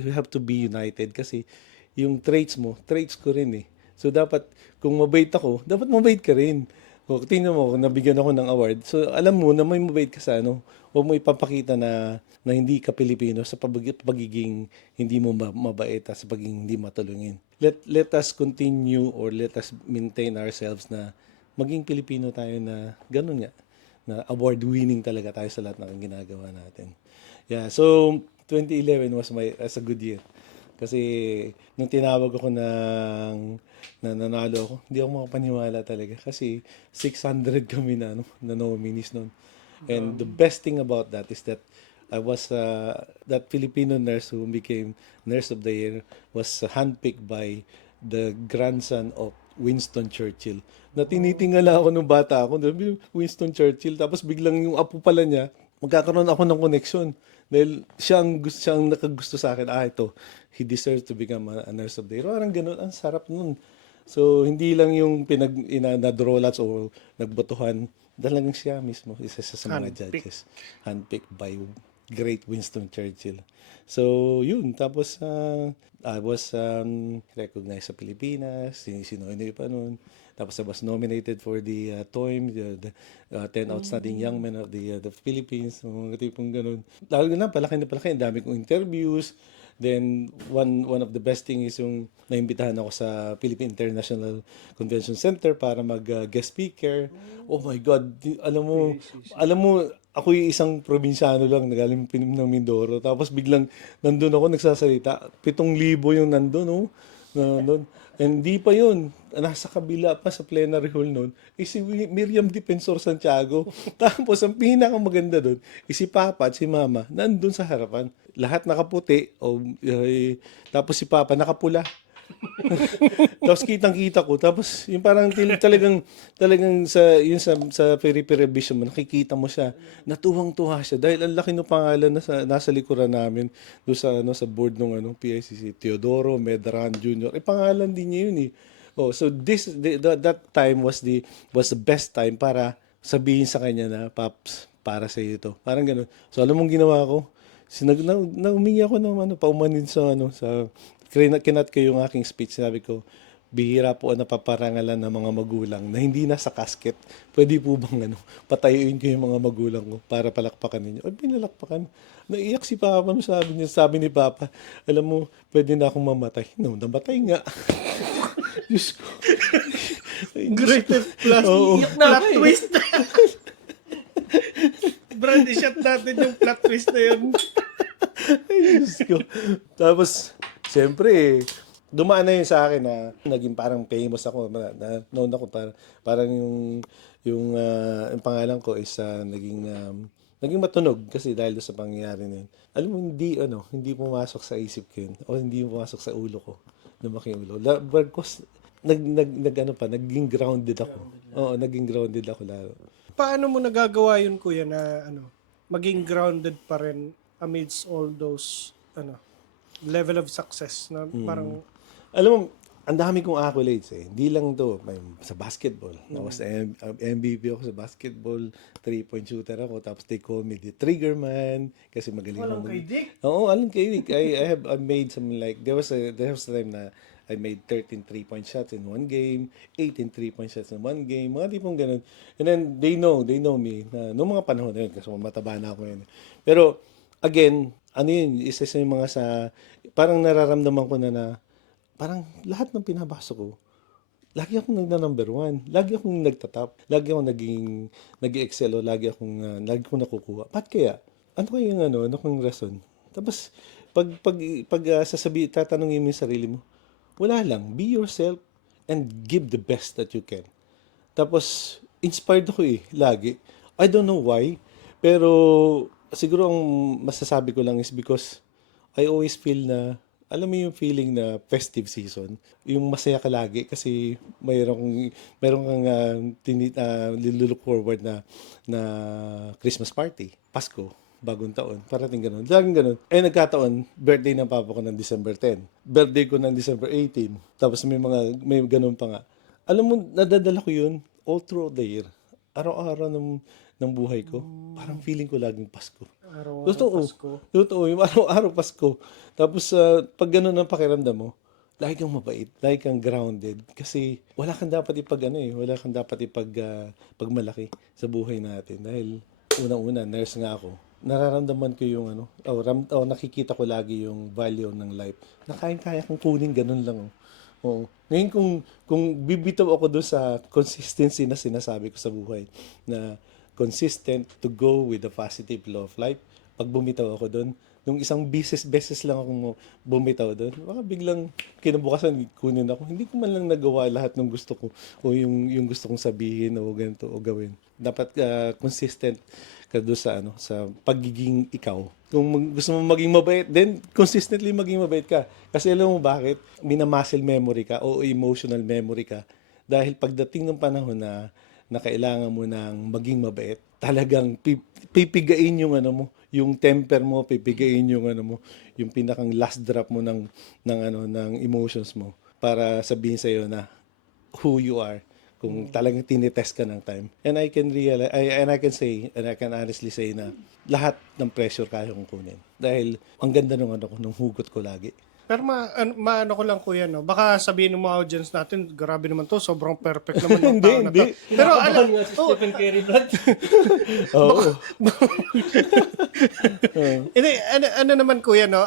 have to be united kasi yung traits mo, traits ko rin eh. So, dapat, kung mabait ako, dapat mabait ka rin. O, tingnan mo, kung nabigyan ako ng award. So, alam mo na may mabait ka sa ano. Huwag mo ipapakita na hindi ka Pilipino sa pagiging hindi mo mabait at sa pagiging hindi matulungin. Let us continue or let us maintain ourselves na maging Pilipino tayo na ganun nga. Na award-winning talaga tayo sa lahat ng ginagawa natin. Yeah, so 2011 was a good year. Kasi nung tinawag ako na nanalo ako, hindi ako makapaniwala talaga. Kasi 600 kami na nominees noon. And the best thing about that is that I was, that Filipino nurse who became Nurse of the Year was handpicked by the grandson of Winston Churchill. Na tinitingala ako nung bata ako, Winston Churchill. Tapos biglang yung apo pala niya, magkakaroon ako ng connection. Dahil siya ang nakagusto sa akin, ito, he deserves to become a Nurse of the Year. Parang ganun, ang sarap nun. So, hindi lang yung na-drawlats o nagbotohan. Talagang siya mismo, isa sa mga judges. Handpicked by great Winston Churchill. So, yun. Tapos, I was recognized sa Pilipinas. Sinoy pa nun. Tapos I was nominated for the TOIM, the 10 Outstanding Young Men of the Philippines. Mga tipong ganun. Lalo na, palaki. Ang dami kong interviews. Then, one of the best thing is yung naimbitahan ako sa Philippine International Convention Center para mag-guest speaker. Oh my God. Alam mo, ako yung isang probinsyano lang, nagaling ng Mindoro. Tapos biglang nandun ako nagsasalita. 7,000 yung nandun, oh. Nandun. And di pa yun. Nasa kabila pa sa plenary hall nun, si Miriam Defensor Santiago. Tapos ang pinakamaganda doon, si Papa at si Mama, nandun sa harapan. Lahat nakaputi, tapos si Papa nakapula. Tapos kitang-kita ko. Tapos yung parang talagang sa peripheral vision mo, nakikita mo siya. Natuwang-tuwa siya dahil ang laki ng pangalan na nasa likuran namin doon sa board ng PICC, Teodoro Medran Jr. Pangalan din niya yun eh. Oh, so that time was the best time para sabihin sa kanya na, Paps, para sa iyo ito. Parang ganoon. So alam mong ginawa ko? Umingi ako ng paumanin sa kinat ko yung aking speech. Sabi ko, bihira po ang napaparangalan ng mga magulang na hindi nasa casket. Pwede po bang patayuin ko yung mga magulang ko para palakpakan ninyo? Ay, pinalakpakan. Naiyak si Papa. Sabi ni Papa, alam mo, pwede na akong mamatay. No, namatay nga. Diyos ko. Greatest plot twist. Brandy shot natin yung plot twist na yun. Ay, Diyos ko. Tapos, siyempre, dumaan na yun sa akin na naging parang famous ako. Known ako parang yung pangalan ko is naging matunog kasi dahil sa pangyayari na yun. Alam mo, hindi pumasok sa isip ko yun o hindi pumasok sa ulo ko. Lumaki yung ulo. Because naging grounded ako. Oo, naging grounded ako lalo. Paano mo nagagawa yun, kuya, na maging grounded pa rin amidst all those level of success na parang alam mo, ang dami kong accolades eh. Hindi lang to, sa basketball. I was MVP ako sa basketball, 3-point shooter ako, tapos they call me the trigger man kasi magaling ako. kay Dick? Oo, alam kay Dick. I made something like, there was a time na I made 13 3-point shots in one game, 18 3-point shots in one game, mga tipong ganun. And then they know me na noong mga panahon na yun kasi mataba na ako yun. Pero again, isa sa yung mga parang nararamdaman ko na parang lahat ng pinabasa ko, lagi akong number 1. Lagi akong nagtatap. Lagi akong nag-excel o lagi akong nakukuha. Ba't kaya? Ano kayong rason? Tapos, tatanungin mo yung sarili mo, wala lang. Be yourself and give the best that you can. Tapos, inspired ako lagi. I don't know why, pero siguro ang masasabi ko lang is because I always feel na Alam mo yung feeling na festive season, yung masaya ka lagi kasi mayroong kang look forward na Christmas party, Pasko, bagong taon, parating ganun. Laging ganun. Eh nagkataon, birthday ng papa ko ng December 10. Birthday ko ng December 18. Tapos may ganun pa nga. Alam mo, nadadala ko yun all throughout the year. Araw-araw ng buhay ko. Parang feeling ko laging Pasko. Araw-araw Totoo. Pasko. Totoo. Yung araw-araw Pasko. Tapos, pag gano'n ang pakiramdam mo, lagi kang mabait, lagi kang grounded. Kasi wala kang dapat wala kang dapat pagmalaki sa buhay natin. Dahil unang-una, nurse nga ako. Nararamdaman ko yung nakikita ko lagi yung value ng life. Na kaya kong kunin, ganun lang. Oo. Ngayon kung bibitaw ako doon sa consistency na sinasabi ko sa buhay, na consistent to go with the positive law of life, pag bumitaw ako doon, nung isang beses lang ako bumitaw doon, baka biglang kinabukasan kunin ako. Hindi ko man lang nagawa lahat ng gusto ko o yung gusto kong sabihin o ganito o gawin. Dapat consistent ka doon sa pagiging ikaw. Kung gusto mo maging mabait, then consistently maging mabait ka. Kasi alam mo bakit? Muscle memory ka o emotional memory ka. Dahil pagdating ng panahon na kailangan mo ng maging mabait, talagang pipigain yung yung temper mo, pipigain yung yung pinakang last drop mo ng emotions mo para sabihin sa iyo na who you are kung talagang tinitest ka ng time. And I can realize, and I can say, and I can honestly say na lahat ng pressure kaya kong kunin. Dahil ang ganda nung hugot ko lagi. Pero maano ko lang kuya, no? Baka sabihin ng mga audience natin, grabe naman to, sobrang perfect naman ng tao na to. Pero Kinakabahan nga si Stephen Curry, Brad. Oo. Hindi, ano naman kuya, no?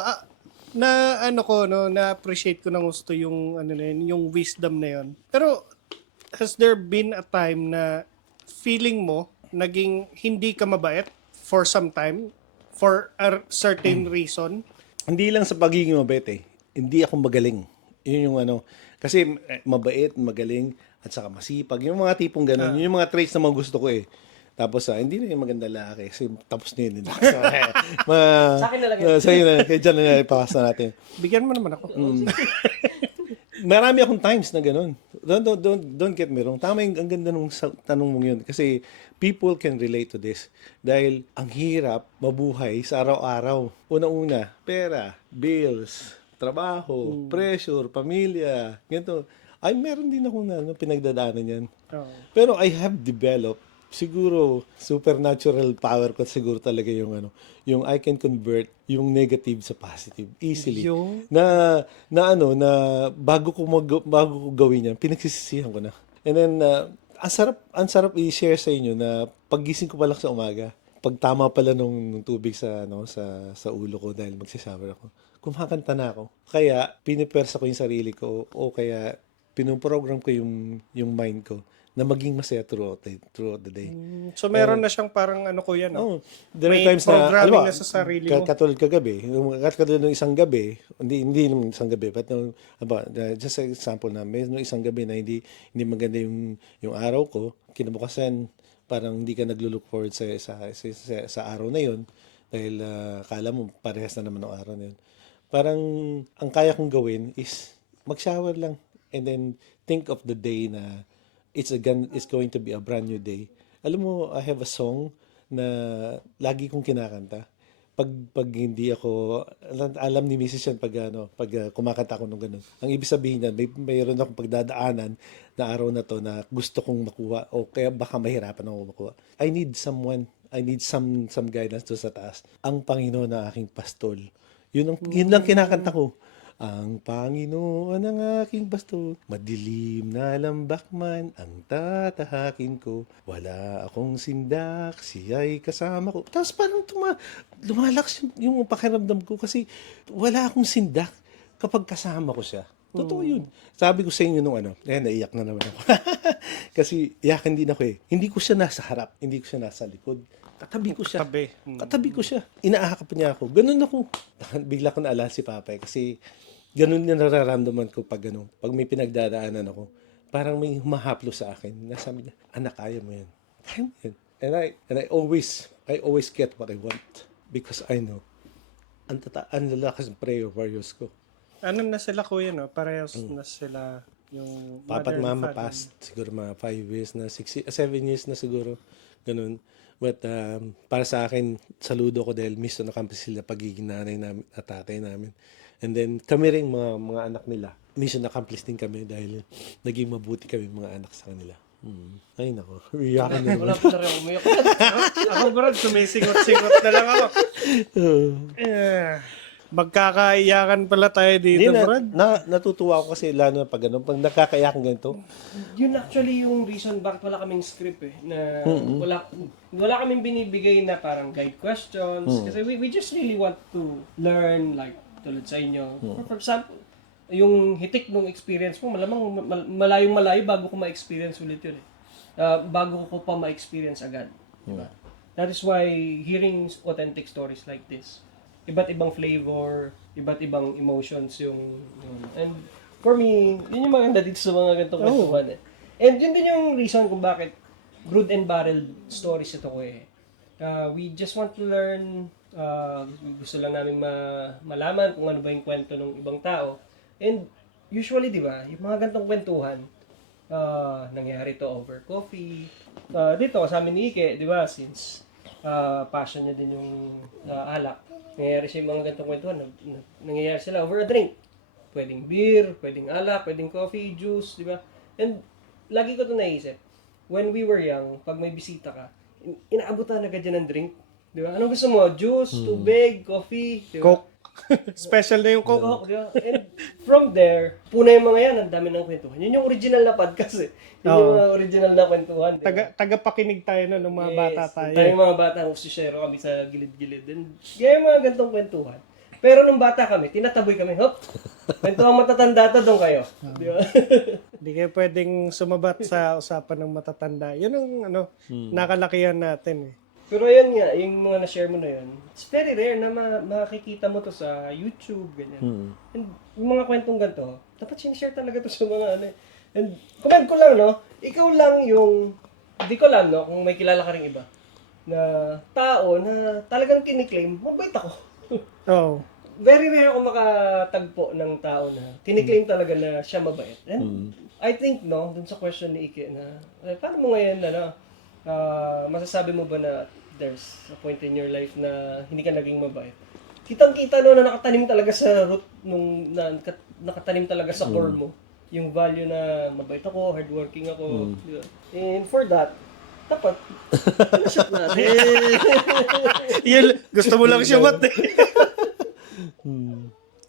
Na-appreciate ko ng gusto yung, yung wisdom na yun. Pero, has there been a time na feeling mo naging hindi ka mabait for some time for a certain reason? Hindi lang sa pagiging mabait Hindi ako magaling. Yun yung kasi mabait, magaling, at saka masipag. Yung mga tipong ganun. Yun yung mga traits na mga gusto ko Tapos, hindi na yung maganda lalaki. Kasi tapos na yun. Sa akin na lang yan. Sa'yo na. Kaya dyan na ipakasa natin. Bigyan mo naman ako. Marami akong times na ganun. Don't get me wrong. Tama ang ganda nung tanong mong yun. Kasi people can relate to this. Dahil ang hirap mabuhay sa araw-araw. Una-una, pera, bills, trabaho, pressure, pamilya, ganito. Ay, meron din ako pinagdadaanan yan. Oo. Pero I have developed siguro supernatural power ko siguro talaga yung yung I can convert yung negative sa positive easily. Yung? Na bago ko gawin yan, pinagsisisihan ko na. And then ang sarap i-share sa inyo na paggising ko pa lang sa umaga, pag tama pala nung tubig sa ulo ko dahil magsishower ako, kumakanta na ako. Kaya pinipersa ko yung sarili ko o kaya pinoprogram ko yung mind ko na maging masaya throughout the day. So meron na siyang parang kuya, no? Oh, there are May times na programming na sa sarili mo. katulad kagabi, katulad ng isang gabi, hindi naman isang gabi, but just an example na may nung isang gabi na hindi maganda yung araw ko, kinabukasan parang hindi ka naglo-look forward sa araw na yon dahil kala mo parehas na naman ng araw na yun. Parang ang kaya kong gawin is mag-shower lang and then think of the day na it's going to be a brand new day. Alam mo, I have a song na lagi kong kinakanta. Pag hindi ako, alam ni Mrs. yan pag kumakanta ako nung ganun. Ang ibig sabihin niyan, mayroon akong pagdadaanan na araw na to na gusto kong makuha o kaya baka mahirapan ako makuha. I need some guidance to sa taas. Ang Panginoon na aking pastol. Yun lang kinakanta ko. Ang Panginoon ang aking basto, madilim na lambak man ang tatahakin ko. Wala akong sindak, siya'y kasama ko. Tapos parang lumalakas yung pakiramdam ko kasi wala akong sindak kapag kasama ko siya. Totoo yun. Sabi ko sa inyo naiyak na naman ako. Kasi iyakan din ako Hindi ko siya nasa harap, hindi ko siya nasa likod. Katabi ko siya. Katabi ko siya. Inaakap niya ako. Ganun ako. Bigla ko naalala si Papa kasi ganun yung nararamdaman ko pag may pinagdadaanan ako. Parang may humahaplo sa akin. Nasabi niya, anak, kaya mo yan. Kaya mo yan. And I always get what I want. Because I know, ang lalakas ng prayer warriors ko. Ano na sila kuya, no? Parehas na sila yung Papa't mother and mama father. past siguro mga 5 years na, 7 years na siguro. Ganun. But para sa akin, saludo ko dahil miss na accomplish sila pagiging nanay namin at tatay namin. And then kami rin mga anak nila. Mission accomplished din kami dahil naging mabuti kami mga anak sa kanila. Ay nako, iyakan na Wala naman. pa na rin umiyak. Ako bro, sumisingot-singot na lang ako. Magkakaiyakan pala tayo Hindi dito, bro. natutuwa ako kasi lalo na pag pag nakakaiyakan ganito. Yun actually yung reason bakit wala kaming script na wala kaming binibigay na parang guide questions kasi we just really want to learn like tulad sa inyo. For example, yung hitik nung experience mo, malamang malayong-malayo bago ko ma-experience ulit yun bago ko pa ma-experience agad. Diba? That is why hearing authentic stories like this, iba't ibang flavor, iba't ibang emotions yung and for me, yun yung maganda dito sa mga ganitong kwentuhan And yun din yung reason kung bakit brood and barreled stories ito ko we just want to learn, gusto lang namin malaman kung ano ba yung kwento ng ibang tao. And usually, di ba, yung mga ganitong kwentuhan, nangyari to over coffee. Dito, sa amin ni Ike, di ba, since passion niya din yung alak, nangyayari siya yung mga ganitong kwentuhan, nangyayari sila over a drink. Pwedeng beer, pwedeng alak, pwedeng coffee, juice, di ba? And lagi ko ito naisip, when we were young, pag may bisita ka, inaabutan agad yan ng drink. Di ba? Anong gusto mo? Juice, tubig, coffee, di ba? Coke. Special na yung Coke. Oo, di ba? And from there, puna yung mga yan, ang dami ng kwentuhan. Yun yung original na podcast Yun yung mga original na kwentuhan. Diba? Tagapakinig tayo na ng mga bata tayo. Tayong mga bata, usisero kami sa gilid-gilid. And kaya yung mga gantong kwentuhan. Pero nung bata kami, tinataboy kami, hop, kwentuhan matatanda to, doon kayo. Di ba? Hindi kayo pwedeng sumabat sa usapan ng matatanda. Yun ang nakalakihan natin Pero yan nga, yung mga na-share mo na yun, it's very rare na makikita mo to sa YouTube, ganyan. And yung mga kwentong ganito, dapat sinishare talaga to sa mga And comment ko lang, no? Ikaw lang yung, hindi ko alam, no? Kung may kilala ka rin iba, na tao na talagang tiniklaim, mabait ako. Oo. Very rare ako makatagpo ng tao na tiniklaim talaga na siya mabait. And I think, no, dun sa question ni Ike na, paano mo ngayon, masasabi mo ba na there's a point in your life na hindi ka naging mabait? Kitang-kita no na nakatanim talaga sa root nakatanim talaga sa core mo yung value na mabait ako, hardworking ako. Diba? And for that, dapat na-shot natin. Gusto mo lang siya mat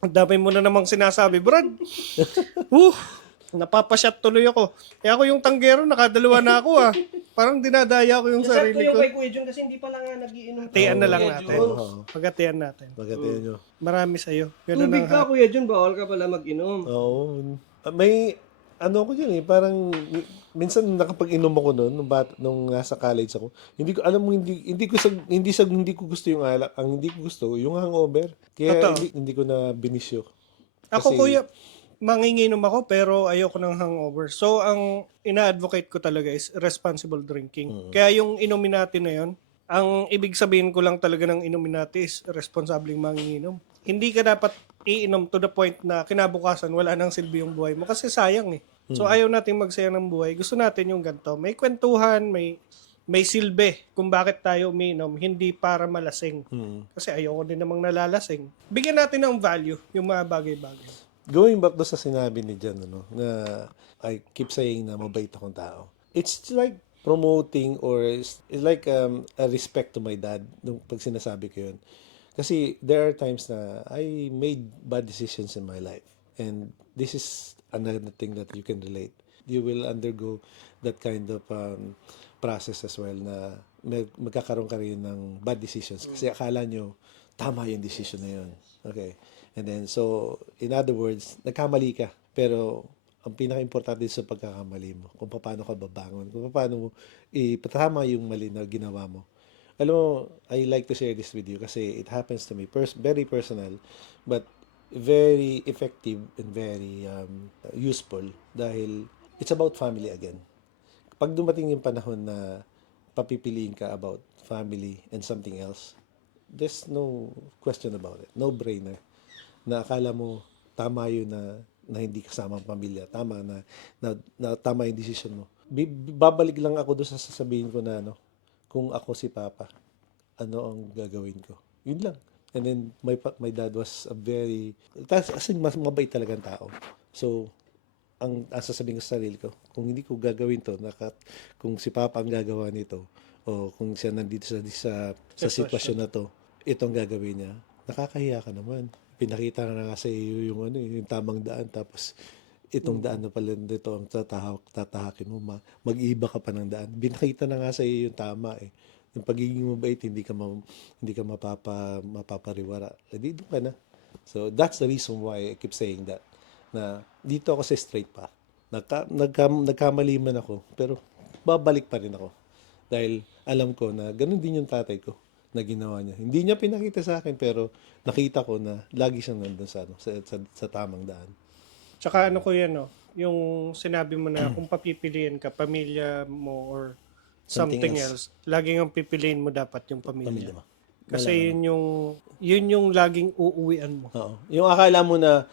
Ang dami mo na namang sinasabi, Brad. Napapashot tuloy ako. Kaya ako yung tanggero, nakadalawa na ako Parang dinadaya ko yung Nasat ko sarili yung ko. kay Kuya Jun kasi hindi pa lang nga nagiinom. Tiyan na lang Kuya natin. Jun. Pagkatiyan natin. Pagkatiyan nyo. Marami sa'yo. Ganun Tubig ang ka, Kuya Jun, bawal ka pala mag-inom. Oo. May ano ko dyan parang minsan nakapag-inom ako noon nung nasa college ako. Hindi ko alam mo hindi ko gusto yung alak. Ang hindi ko gusto yung hangover. Kaya hindi ko na binisyo. Ako kuya, manginginom ako pero ayoko ng hangover. So ang ina-advocate ko talaga is responsible drinking. Kaya yung inumin natin na yun, ang ibig sabihin ko lang talaga ng inumin natin is responsibleng manginginom. Hindi ka dapat iinom to the point na kinabukasan wala nang silbi yung buhay mo kasi sayang So ayaw nating magsayang ng buhay. Gusto natin yung ganito. May kwentuhan, may silbi kung bakit tayo uminom, hindi para malasing. Kasi ayoko din namang nalalasing. Bigyan natin ng value yung mga bagay-bagay. Going back do sa sinabi ni Jan, na I keep saying na mabait akong tao. It's like promoting or it's like a respect to my dad nung pag sinasabi ko yun. Kasi there are times na I made bad decisions in my life. And this is another thing that you can relate. You will undergo that kind of process as well na magkakaroon ka rin ng bad decisions. Kasi akala nyo, tama yung decision na yun. Okay. And then, so, in other words, nagkamali ka. Pero, ang pinaka-importante sa pagkakamali mo, kung paano ka babangon, kung paano mo ipatama yung mali na ginawa mo. Alam mo, I like to share this with you kasi it happens to me, very personal, but very effective and very useful dahil it's about family again. Pag dumating yung panahon na papipiliin ka about family and something else, there's no question about it. No brainer. Na akala mo tama yun na hindi kasama ang pamilya. Tama na tama yung desisyon mo. Babalik lang ako doon sa sasabihin ko na kung ako si Papa, ano ang gagawin ko. Yun lang. And then my dad was a very, as in, mas mabait talagang tao. So, ang sasabihin ko sa sarili ko, kung hindi ko gagawin to, kung si Papa ang gagawa nito, o kung siya nandito sa sitwasyon na to, itong gagawin niya, nakakahiya ka naman. Pinakita na nga sa iyo yung tamang daan, tapos itong daan na pala dito ang tatahakin mo, mag-iba ka pa ng daan. Binakita na nga sa iyo yung tama eh. Yung pagiging mabait, hindi ka mapapariwara. Di doon ka na. So, that's the reason why I keep saying that. Na dito ako sa straight path. Nagkamali man ako, pero babalik pa rin ako. Dahil alam ko na ganun din yung tatay ko na ginawa niya. Hindi niya pinakita sa akin, pero nakita ko na lagi siyang nandun sa tamang daan. Tsaka ko yan, yung sinabi mo na kung papipiliin ka, pamilya mo or something else, laging ang pipiliin mo dapat yung pamilya. Mo. Kasi yun yung laging uuwian mo. Oo. Yung akala mo na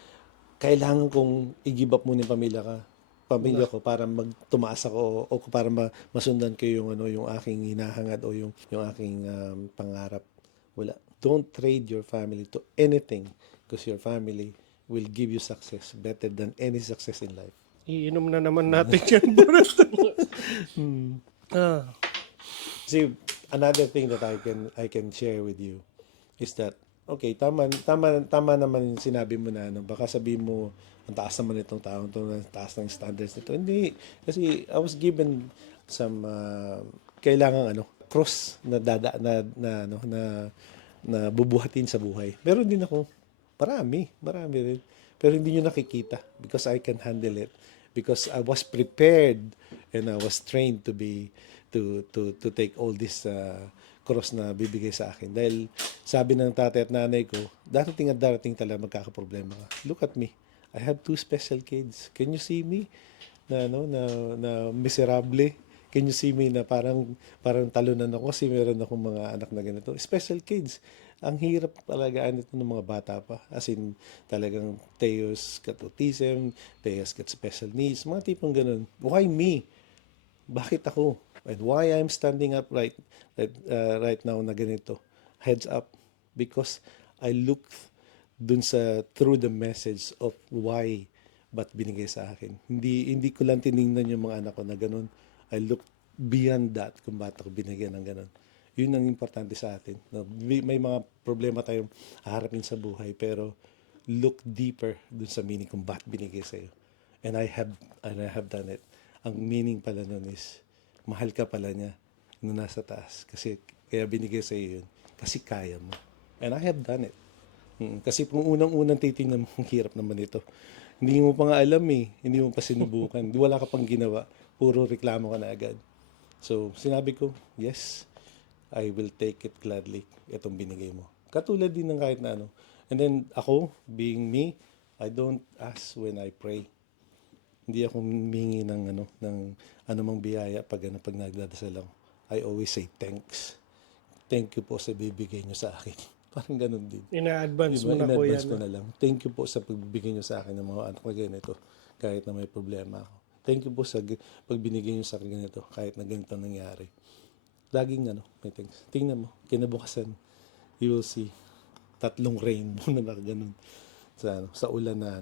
kailangan kong i-give up muna yung pamilya ko para magtumaas ako o para masundan ko yung aking hinahangad o yung aking pangarap. Wala. Don't trade your family to anything because your family will give you success better than any success in life. Iinom na naman natin yan, Borat. See, another thing that I can share with you is that okay, tama naman yung sinabi mo na baka sabihin mo ang taas naman itong taong to, ang taas ng standards nito. Hindi, kasi I was given some kailangan cross na bubuhatin sa buhay. Meron din ako marami rin. Pero hindi nyo nakikita because I can handle it. Because I was prepared and I was trained to take all this cross na bibigay sa akin. Dahil sabi ng tatay at nanay ko, darating talaga magkakaproblema ka. Look at me. I have 2 special kids. Can you see me? Na miserable. Can you see me na parang talunan ako kasi meron akong mga anak na ganito. Special kids. Ang hirap alagaan ito ng mga bata pa. As in, talagang Teos got autism, Teos got special needs, mga tipong ganun. Why me? Bakit ako? And why I'm standing up right now na ganito? Heads up. Because I looked through the message of why ba't binigay sa akin. Hindi ko lang tiningnan yung mga anak ko na ganun. I look beyond that kung ba't ako binigyan ng ganun. Yun ang importante sa atin. May mga problema tayong haharapin sa buhay, pero look deeper dun sa meaning kung ba't binigay sa'yo. And I have done it. Ang meaning pala nun is, mahal ka pala niya nung nasa taas. Kaya binigay sa'yo yun. Kasi kaya mo. And I have done it. Kasi kung unang-unang titingnan mo, ang hirap naman ito. Hindi mo pa nga alam Hindi mo pa sinubukan. Wala ka pang ginawa. Puro reklamo ka na agad. So, sinabi ko, yes, I will take it gladly. Itong binigay mo. Katulad din ng kahit na And then, ako, being me, I don't ask when I pray. Hindi ako humingi ng anumang biyaya pag nagdadasal ako. I always say thanks. Thank you po sa bibigay nyo sa akin. Parang ganun din. Ina-advance mo na po yan. Ina-advance ko na lang. Thank you po sa pagbibigay nyo sa akin ng mga anak ko ganito. Kahit na may problema ako. Thank you po sa pagbinigay nyo sa akin ganito. Kahit na ganito nangyari. Laging may thanks. Tingnan mo. Kinabukasan, you will see 3 rainbow na nakaganon sa ulan na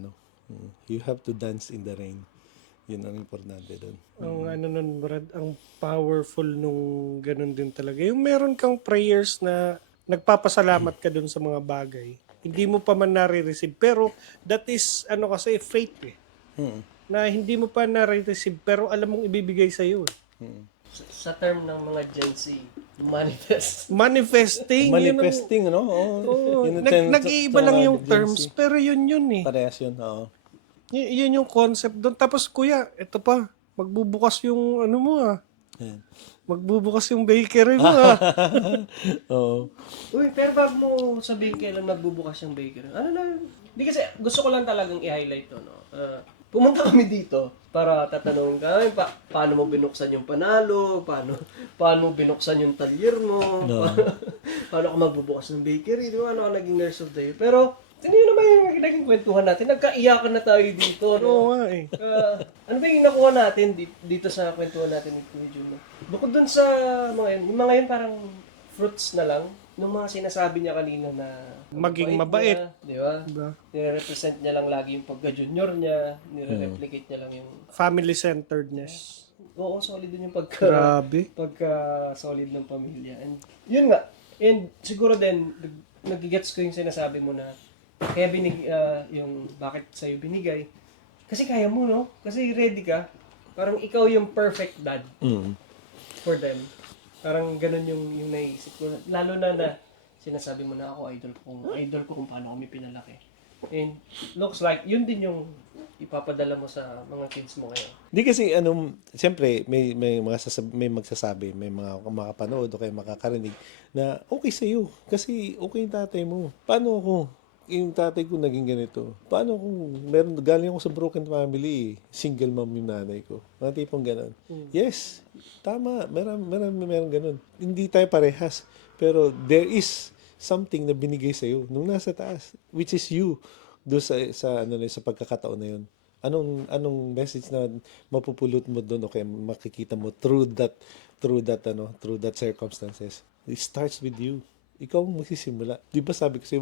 You have to dance in the rain. Yun ang importante doon. Ang Brad, ang powerful nung ganun din talaga. Yung meron kang prayers na nagpapasalamat ka dun sa mga bagay. Hindi mo pa man nare-receive. Pero that is, kasi faith Na hindi mo pa nare-receive pero alam mong ibibigay sa'yo. Sa term ng mga Gen Z, manifest. Manifesting, nag-iiba lang yung terms, pero yun eh. Parehas yun, oo. Yun yung concept doon. Tapos kuya, ito pa, magbubukas yung mo Yan. Magbubukas yung bakery mo Oo. Uy, pero bago mo sabihin kailan magbubukas yung bakery, hindi kasi gusto ko lang talagang i-highlight to, pumunta kami dito para tatanungin kami paano mo binuksan yung panalo, paano mo binuksan yung talyer mo, paano ka magbubukas ng bakery, di ba? Ano ka naging nurse of the year. Pero Sino yun naman yung naging kwentuhan natin? Nagkaiyakan na tayo dito. No? Oo nga eh. Ano ba yung nakuha natin dito sa kwentuhan natin ni Kuya Jun? No? Bukod dun sa mga yun, yung mga yun parang fruits na lang nung mga sinasabi niya kanina na Maging mabait. niya, di ba? Diba? Nire-represent niya lang lagi yung pagka-junior niya, nire-replicate niya lang yung Family-centeredness. oo, solid din yung Grabe. pagka-solid ng pamilya. And yun nga, and siguro din, nagigets ko yung sinasabi mo na kaya yung bakit sa'yo binigay. Kasi kaya mo, no? Kasi ready ka. Parang ikaw yung perfect dad for them. Parang ganun yung naisip ko. Lalo na sinasabi mo na ako, idol ko kung paano kami pinalaki. And looks like, yun din yung ipapadala mo sa mga kids mo ngayon. Hindi kasi siyempre may magsasabi, may mga makapanood o kaya makakarinig na okay sa iyo kasi okay yung tatay mo. Paano ako? Yung tatay ko naging ganito. Paano kung galing ako sa broken family, single mom yung nanay ko. Mga tipong ganun. Yes, tama. Meron ganun. Hindi tayo parehas. Pero there is something na binigay sa iyo nung nasa taas, which is you do sa pagkakataon na yun. Anong message na mapupulot mo doon o kaya makikita mo through that circumstances. It starts with you. Ikaw ang magsisimula. Di ba sabi ko sa'yo,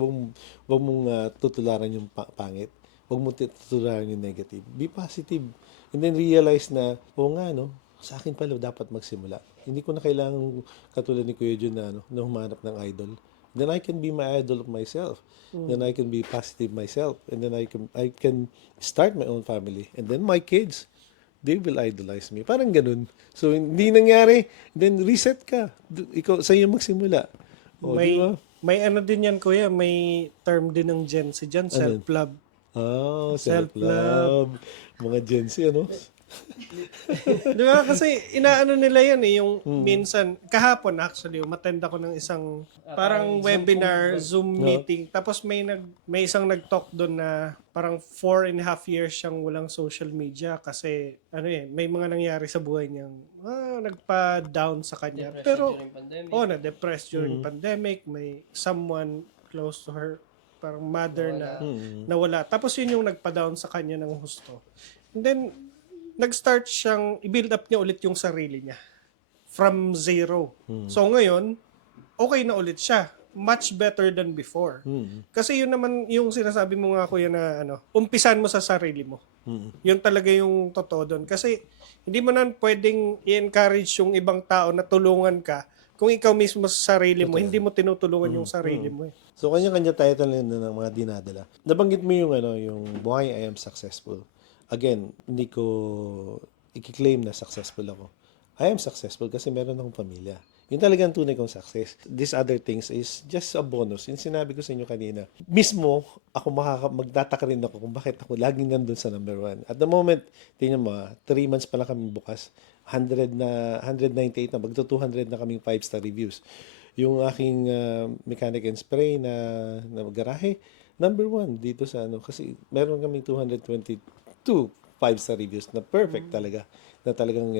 wag mong tutularan yung pangit. Wag mong tutularan yung negative. Be positive. And then realize na, nga, no, sa akin pala dapat magsimula. Hindi ko na kailangan katulad ni Kuya Jun na humanap ng idol. Then I can be my idol of myself. Then I can be positive myself. And then I can start my own family. And then my kids, they will idolize me. Parang ganun. So, hindi nangyari. Then reset ka. Ikaw, sa'yo magsimula. O, di ba? May ano din yan, kuya. May term din ng Gen Z dyan, self-love. Self-love. Mga Gen Z, ano? Di ba? Kasi inaano nila yan eh. Yung minsan, kahapon actually, umattend ako ng isang parang webinar, Zoom meeting. Tapos may isang nag-talk doon na parang 4.5 years siyang walang social media kasi may mga nangyari sa buhay niyang nagpa-down sa kanya. Pero, na-depressed during pandemic. May someone close to her, parang mother na nawala. Tapos yun yung nagpa-down sa kanya ng husto. And then, nag-start siyang, i-build up niya ulit yung sarili niya. From zero. So ngayon, okay na ulit siya. Much better than before. Kasi yun naman yung sinasabi mo nga kuya na umpisan mo sa sarili mo. Yun talaga yung totoo doon. Kasi hindi mo na pwedeng i-encourage yung ibang tao na tulungan ka kung ikaw mismo sa sarili mo, hindi mo tinutulungan yung sarili mo. So, kanya-kanya tayo ng mga dinadala. Nabanggit mo yung why I am successful. Again, hindi ko i-claim na successful ako. I am successful kasi meron akong pamilya. Yun talagang tunay kong success. These other things is just a bonus. Yung sinabi ko sa inyo kanina. Mismo, ako magtataka rin ako kung bakit ako laging nandun sa number 1. At the moment, tingnan mo, 3 months pa lang kami bukas. 198 na, magto 200 na kaming 5-star reviews. Yung aking mechanic and spray na garahe, number 1 dito sa kasi meron kaming 222 5-star reviews na perfect talaga. Na talagang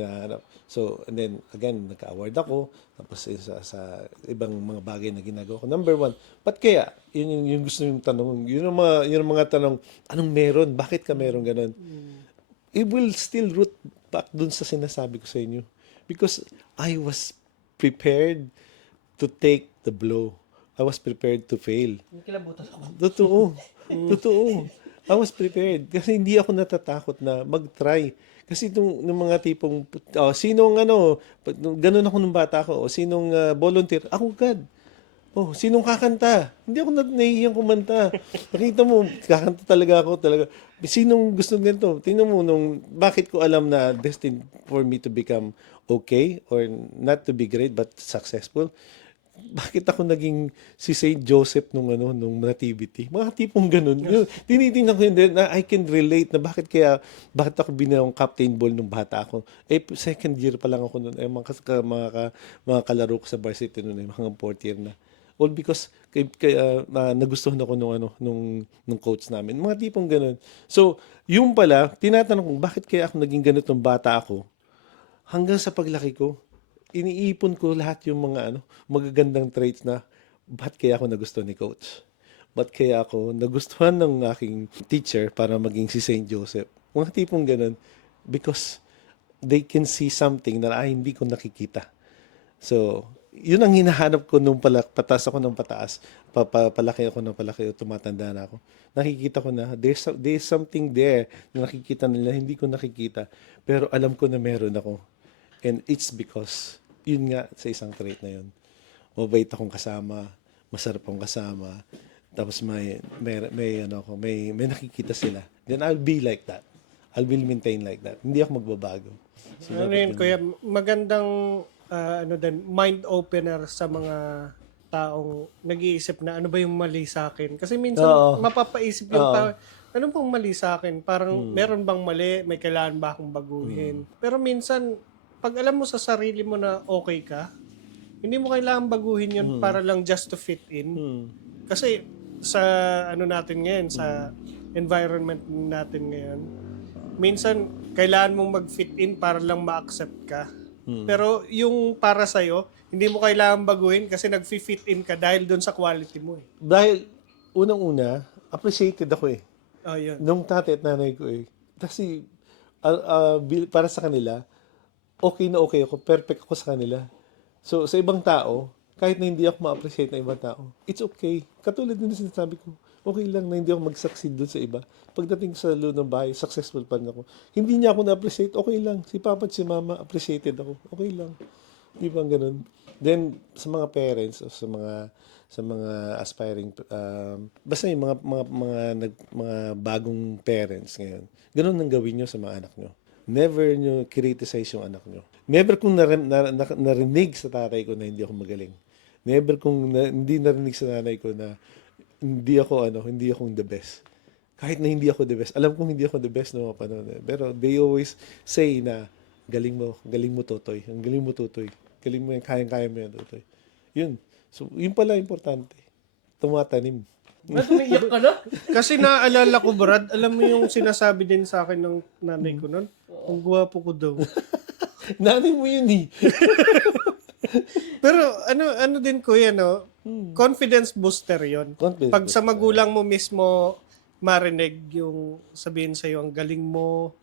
So, and then, again, nagka-award ako. Tapos sa ibang mga bagay na ginagawa ko. Number 1, ba't kaya? Yun yung gusto yung tanong. Yun ang mga tanong, anong meron? Bakit ka meron ganun? It will still root back dun sa sinasabi ko sa inyo. Because I was prepared to take the blow. I was prepared to fail. Kilabutan ako. Totoo. I was prepared. Kasi hindi ako natatakot na mag-try. Kasi nung mga tipong, sinong ganun ako nung bata ko, sinong volunteer, ako agad. Sinong kakanta? Hindi ako nahihiyang kumanta. Nakita mo, kakanta talaga ako. Sinong gusto ganito? Tingnan mo, bakit ko alam na destined for me to become okay or not to be great but successful? Bakit ako naging si Saint Joseph nung nativity? Mga tipong ganun. Tinitingnan ko yun din na I can relate na bakit ako binawang captain ball nung bata ako. Second year pa lang ako noon. Mga kalaro ko sa varsity noon, mga 4th year na. All because nagustuhan ako nung coach namin. Mga tipong ganun. So, yung pala, tinatanong ko, bakit kaya ako naging ganitong bata ako? Hanggang sa paglaki ko, iniipon ko lahat yung mga magagandang traits na ba't kaya ako nagustuhan ni coach. ba't kaya ako nagustuhan ng aking teacher para maging si Saint Joseph. Mga tipong ganun. Because they can see something na hindi ko nakikita. So, yun ang hinahanap ko nung pataas ako ng pataas. Palaki ako ng palaki o tumatanda na ako. Nakikita ko na there's something there na nakikita nila, hindi ko nakikita. Pero alam ko na meron ako. And it's because, yun nga sa isang trait na yun. Mabait akong kasama, masarap akong kasama, tapos may nakikita sila. Then I'll be like that. I will maintain like that. Hindi ako magbabago. So, Ano yun, kuya, magandang mind opener sa mga taong nag-iisip na ano ba yung mali sa akin. Kasi minsan mapapaisip yung tao, ano bang mali sa akin? Parang meron bang mali? May kailangan ba akong baguhin? Pero minsan, pag alam mo sa sarili mo na okay ka, hindi mo kailangan baguhin yun para lang just to fit in. Kasi sa natin ngayon, sa environment natin ngayon, minsan kailangan mong mag-fit in para lang ma-accept ka. Pero yung para sa'yo, hindi mo kailangan baguhin kasi nag-fit in ka dahil doon sa quality mo eh. Dahil, unang-una, appreciated ako eh. Oh, yun. Nung tatay at nanay ko eh. Kasi, para sa kanila, okay na okay ako, perfect ako sa kanila. So, sa ibang tao, kahit na hindi ako ma-appreciate ng ibang tao, it's okay. Katulad din na sinasabi ko, okay lang na hindi ako mag-succeed doon sa iba. Pagdating sa loob ng bahay, successful pa rin ako. Hindi niya ako na-appreciate, okay lang. Si Papa at si Mama, appreciated ako. Okay lang. Di ba ganun? Then, sa mga parents, o sa mga aspiring, basta yung mga bagong parents ngayon, ganun ang gawin nyo sa mga anak nyo. Never nyo criticize yung anak nyo. Never kong narinig sa tatay ko na hindi ako magaling. Never kong hindi narinig sa nanay ko na hindi akong the best. Kahit na hindi ako the best. Alam kong hindi ako the best na mga panahon. Pero they always say na, galing mo, Totoy. Ang galing mo, Totoy. Galing mo yan, kayang-kaya mo yan, Totoy. Yun. So, yun pala importante. Tumatanim. Ba't umiiyak ka na? Kasi naalala ko, Brad, alam mo yung sinasabi din sa akin ng nanay ko nun? Ang gwapo ko daw. Nanay mo yun eh. Pero ano din kuya, no? Confidence booster yon. Confidence Pag sa booster. magulang mo mismo marinig yung sabihin sa'yo, ang galing mo,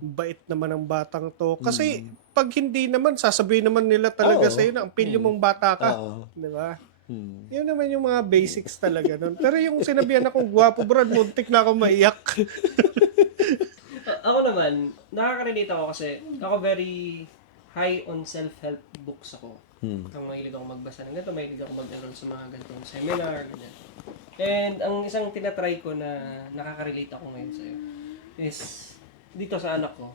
bait naman ang batang to. Kasi pag hindi naman, sasabihin naman nila talaga sa'yo na ang pilyo mong bata ka. Di ba? Yun naman yung mga basics talaga nun. Pero yung sinabihan akong gwapo, Brad, muntik na ako maiyak. Ako naman, nakaka-relate ako kasi ako very high on self-help books ako. Ang mahilig ako magbasa ng ganito, mahilig ako mag-enroll sa mga ganitong seminar, ganyan. And ang isang tinatry ko na nakaka-relate ako ngayon sa'yo is dito sa anak ko.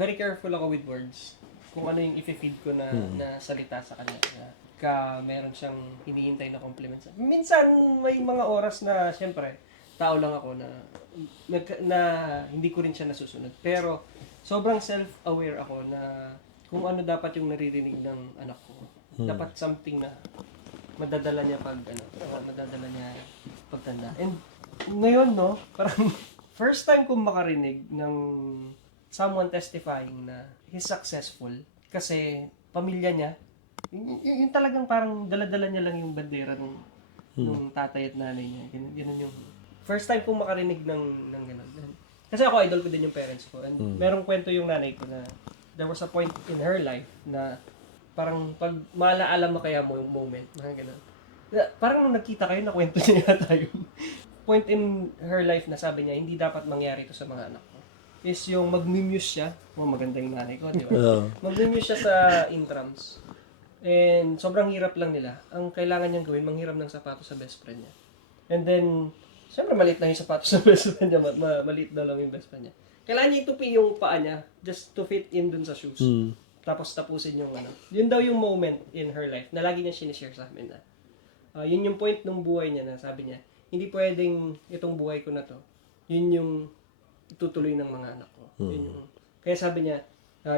Very careful ako with words. Kung ano yung i-feed ko na salita sa kanya. Meron siyang hinihintay na compliments. Minsan may mga oras na siyempre tao lang ako na hindi ko rin siya nasusunod. Pero sobrang self-aware ako na kung ano dapat yung naririnig ng anak ko. Dapat something na madadala niya madadala niya pagtanda. And ngayon, no, parang first time kong makarinig ng someone testifying na he's successful kasi pamilya niya, yung talagang parang dala-dala niya lang yung bandera nung tatay at nanay niya. Ganun yung first time kong makarinig ng ganun. Kasi ako, idol ko din yung parents ko. And merong kwento yung nanay ko na there was a point in her life na parang pag maalaala mo kaya mo yung moment, mga ganun. Parang nung nagkita kayo, nakwento niya yata yun. Point in her life na sabi niya, hindi dapat mangyari ito sa mga anak ko. Is yung mag-muse siya. Maganda yung nanay ko, di ba? Mag-muse siya sa intrams. And sobrang hirap lang nila. Ang kailangan niyang gawin, manghiram ng sapatos sa best friend niya. And then, siyempre maliit na yung sapatos sa best friend niya. Maliit na lang yung best friend niya. Kailangan niya itupi yung paa niya just to fit in dun sa shoes. Tapos tapusin yung Yun daw yung moment in her life na lagi niya sinishare sa amin na yun yung point ng buhay niya na sabi niya, hindi pwedeng itong buhay ko na to. Yun yung itutuloy ng mga anak ko. Kaya sabi niya,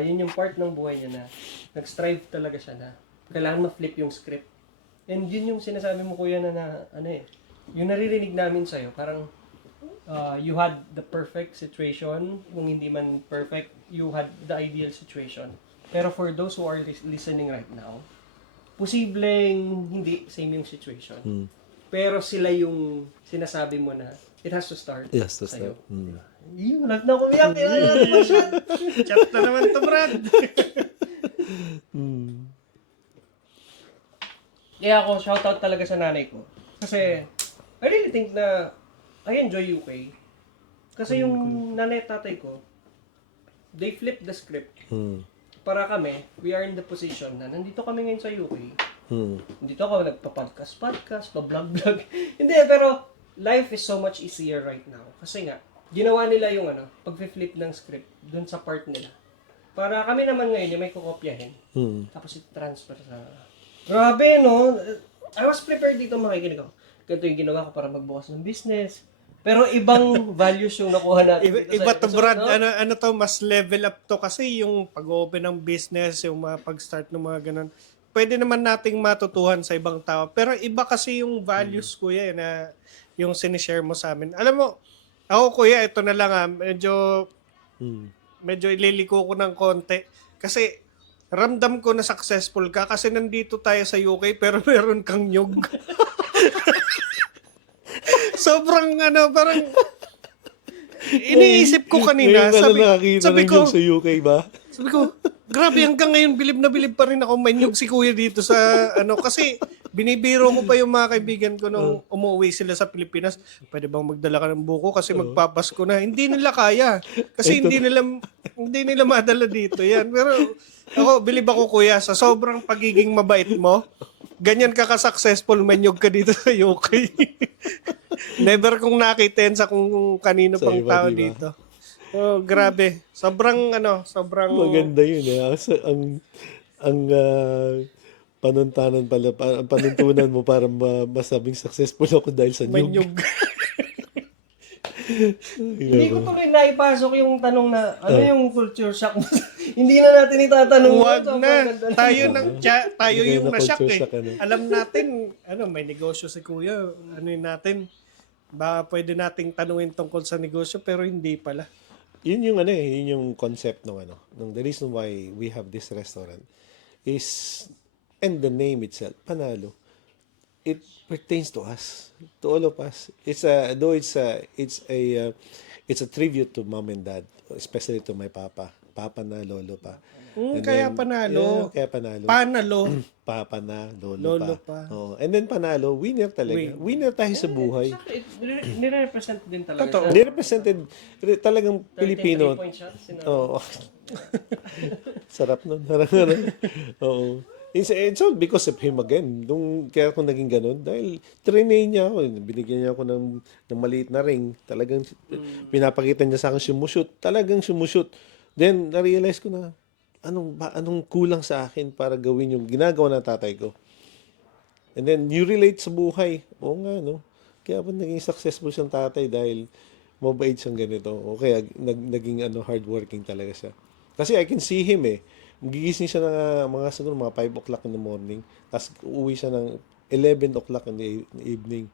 yun yung part ng buhay niya na nag-strive talaga siya na kailangan ma-flip yung script. And yun yung sinasabi mo kuya na yung naririnig namin sa'yo, parang you had the perfect situation. Kung hindi man perfect, you had the ideal situation. Pero for those who are listening right now, posibleng hindi same yung situation. pero sila yung sinasabi mo na it has to start Yes, that's sa'yo. that. Mm. Yun, wala na kumiyak. Ano ba siya? Chat na naman to, Brad. Kaya ako, shoutout talaga sa nanay ko. Kasi, I really think na I enjoy UK. Kasi yung nanay at tatay ko, they flip the script. Mm. Para kami, we are in the position na nandito kami ngayon sa UK. Mm. Nandito ako nagpa-podcast, pa-vlog. Hindi, pero life is so much easier right now. Kasi nga, ginawa nila yung pag-flip ng script dun sa part nila. Para kami naman ngayon yung may kukopyahin. Mm. Tapos i-transfer sa... Grabe, no? I was prepared dito makikinig ako. Ganito yung ginawa ko para magbukas ng business. Pero ibang values yung nakuha natin dito Iba sa to, episode, Brad. no? Ano to, mas level up to kasi yung pag-open ng business, yung mga pag-start ng mga ganun. Pwede naman nating matutuhan sa ibang tao. Pero iba kasi yung values, kuya, na yung sinishare mo sa amin. Alam mo, ako, kuya, ito na lang medyo ililiko ko ng konti. Kasi ramdam ko na successful ka kasi nandito tayo sa UK pero meron kang nyug. Sobrang parang iniisip ko kanina. Ngayon ka na nakakita Sabi ng ko, joke sa UK ba? sabi ko, grabe hanggang ngayon bilib na bilib pa rin ako may nyug si kuya dito sa kasi binibiro ko pa yung mga kaibigan ko nung umuwi sila sa Pilipinas. Pwede bang magdala ka ng buko kasi magpapasko na. Hindi nila kaya. Kasi hindi nila madala dito yan. Pero ako, bilib ako kuya sa sobrang pagiging mabait mo. Ganyan ka ka-successful, manyog ka dito sa UK. Never kong nakita yan sa kung kanino Sa pang iba, tao diba? dito. Oh, grabe. Sobrang sobrang Maganda yun eh. Ang panuntanan pala, ang panuntunan mo para masabing successful ako dahil sa nyug. manyog. Hindi ko tuloy naipasok yung tanong na ano yung culture shock mo. Hindi na natin itatanong. Huwag Sobrang na. ganda na. Tayo Hindi yung kayo na-shock na-culture eh. shock, ano? Alam natin, may negosyo si kuya. Ano yun natin? Baka pwede nating tanungin tungkol sa negosyo pero hindi pala. Yun yung yun yung concept ng the reason why we have this restaurant is, and the name itself, Panalo. It pertains to us, to all of us. It's a tribute to mom and dad, especially to my papa na lolo pa. And Kaya then, panalo. yeah, kaya panalo. Panalo. Papa na lolo, Lolo pa. pa. Oh, and then panalo, winner talaga. Winner tayo sa buhay. Nire-represent din talaga. Totoo. siya. Nirepresented talagang 13 Pilipino. three-point shots, Oo. Sarap nun. Oo. It's all because of him again. Kaya ako naging ganun. Dahil trinay niya ako. Binigyan niya ako ng maliit na ring. Talagang pinapakita niya sa akin sumushoot. Talagang sumushoot. Then, na-realize ko na anong kulang sa akin para gawin yung ginagawa ng tatay ko. And then, you relate sa buhay. Oo nga, no? Kaya ba naging successful siyang tatay dahil mabait siyang ganito. O kaya naging hardworking talaga siya. Kasi I can see him eh. Gigising siya ng siguro mga 5 o'clock in the morning. Tapos uuwi siya ng 11 o'clock in the evening.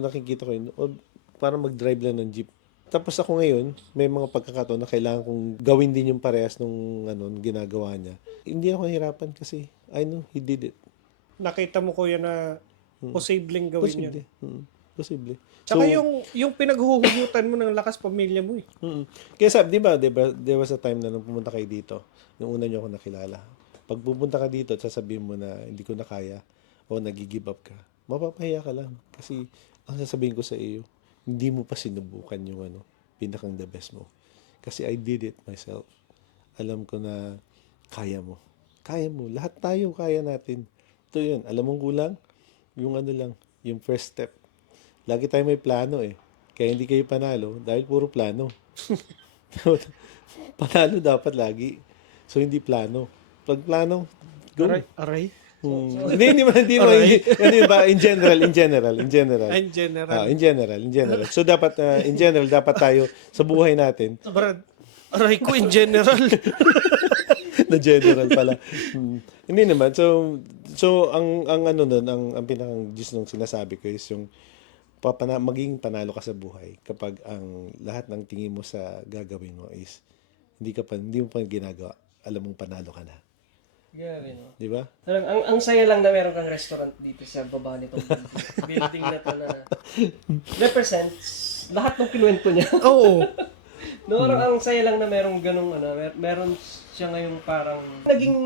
Nakikita ko yun. O, para mag-drive lang ng jeep. Tapos ako ngayon, may mga pagkakataon na kailangan kong gawin din yung parehas nung ginagawa niya. Hindi ako nahirapan kasi I know he did it. Nakita mo kuya na posibleng gawin yun. Posible. Posible. Tsaka yung pinaghuhugutan mo ng lakas pamilya mo eh. Kaya sabi, di ba, there was a time na nung pumunta kayo dito, nung una niyo ako nakilala. Pag pupunta ka dito at sasabihin mo na hindi ko na kaya o nag-give up ka, mapapahiya ka lang. Kasi ang sasabihin ko sa iyo, hindi mo pa sinubukan yung pinakang the best mo. Kasi I did it myself. Alam ko na kaya mo. Kaya mo. Lahat tayo kaya natin. Ito yun. Alam mong kulang? Yung lang, yung first step. Lagi tayo may plano eh. Kaya hindi kayo panalo dahil puro plano. Panalo dapat lagi. So hindi plano. Pag plano, go. Aray. Hindi ba in general. In general. In general. So dapat in general dapat tayo sa buhay natin Brad, aray ko in general. na general pala. Hindi naman. So ang ang pinakang gist nung sinasabi ko is yung maging panalo ka sa buhay kapag ang lahat ng tingin mo sa gagawin mo is hindi mo pa ginagawa. Alam mong panalo ka na. Grabe, no? Di ba? Parang, ang saya lang na meron kang restaurant dito sa baba nitong building. Building na to na represents lahat ng kinuwento niya. Oo. No, ang saya lang na merong ganung meron siya ngayong parang naging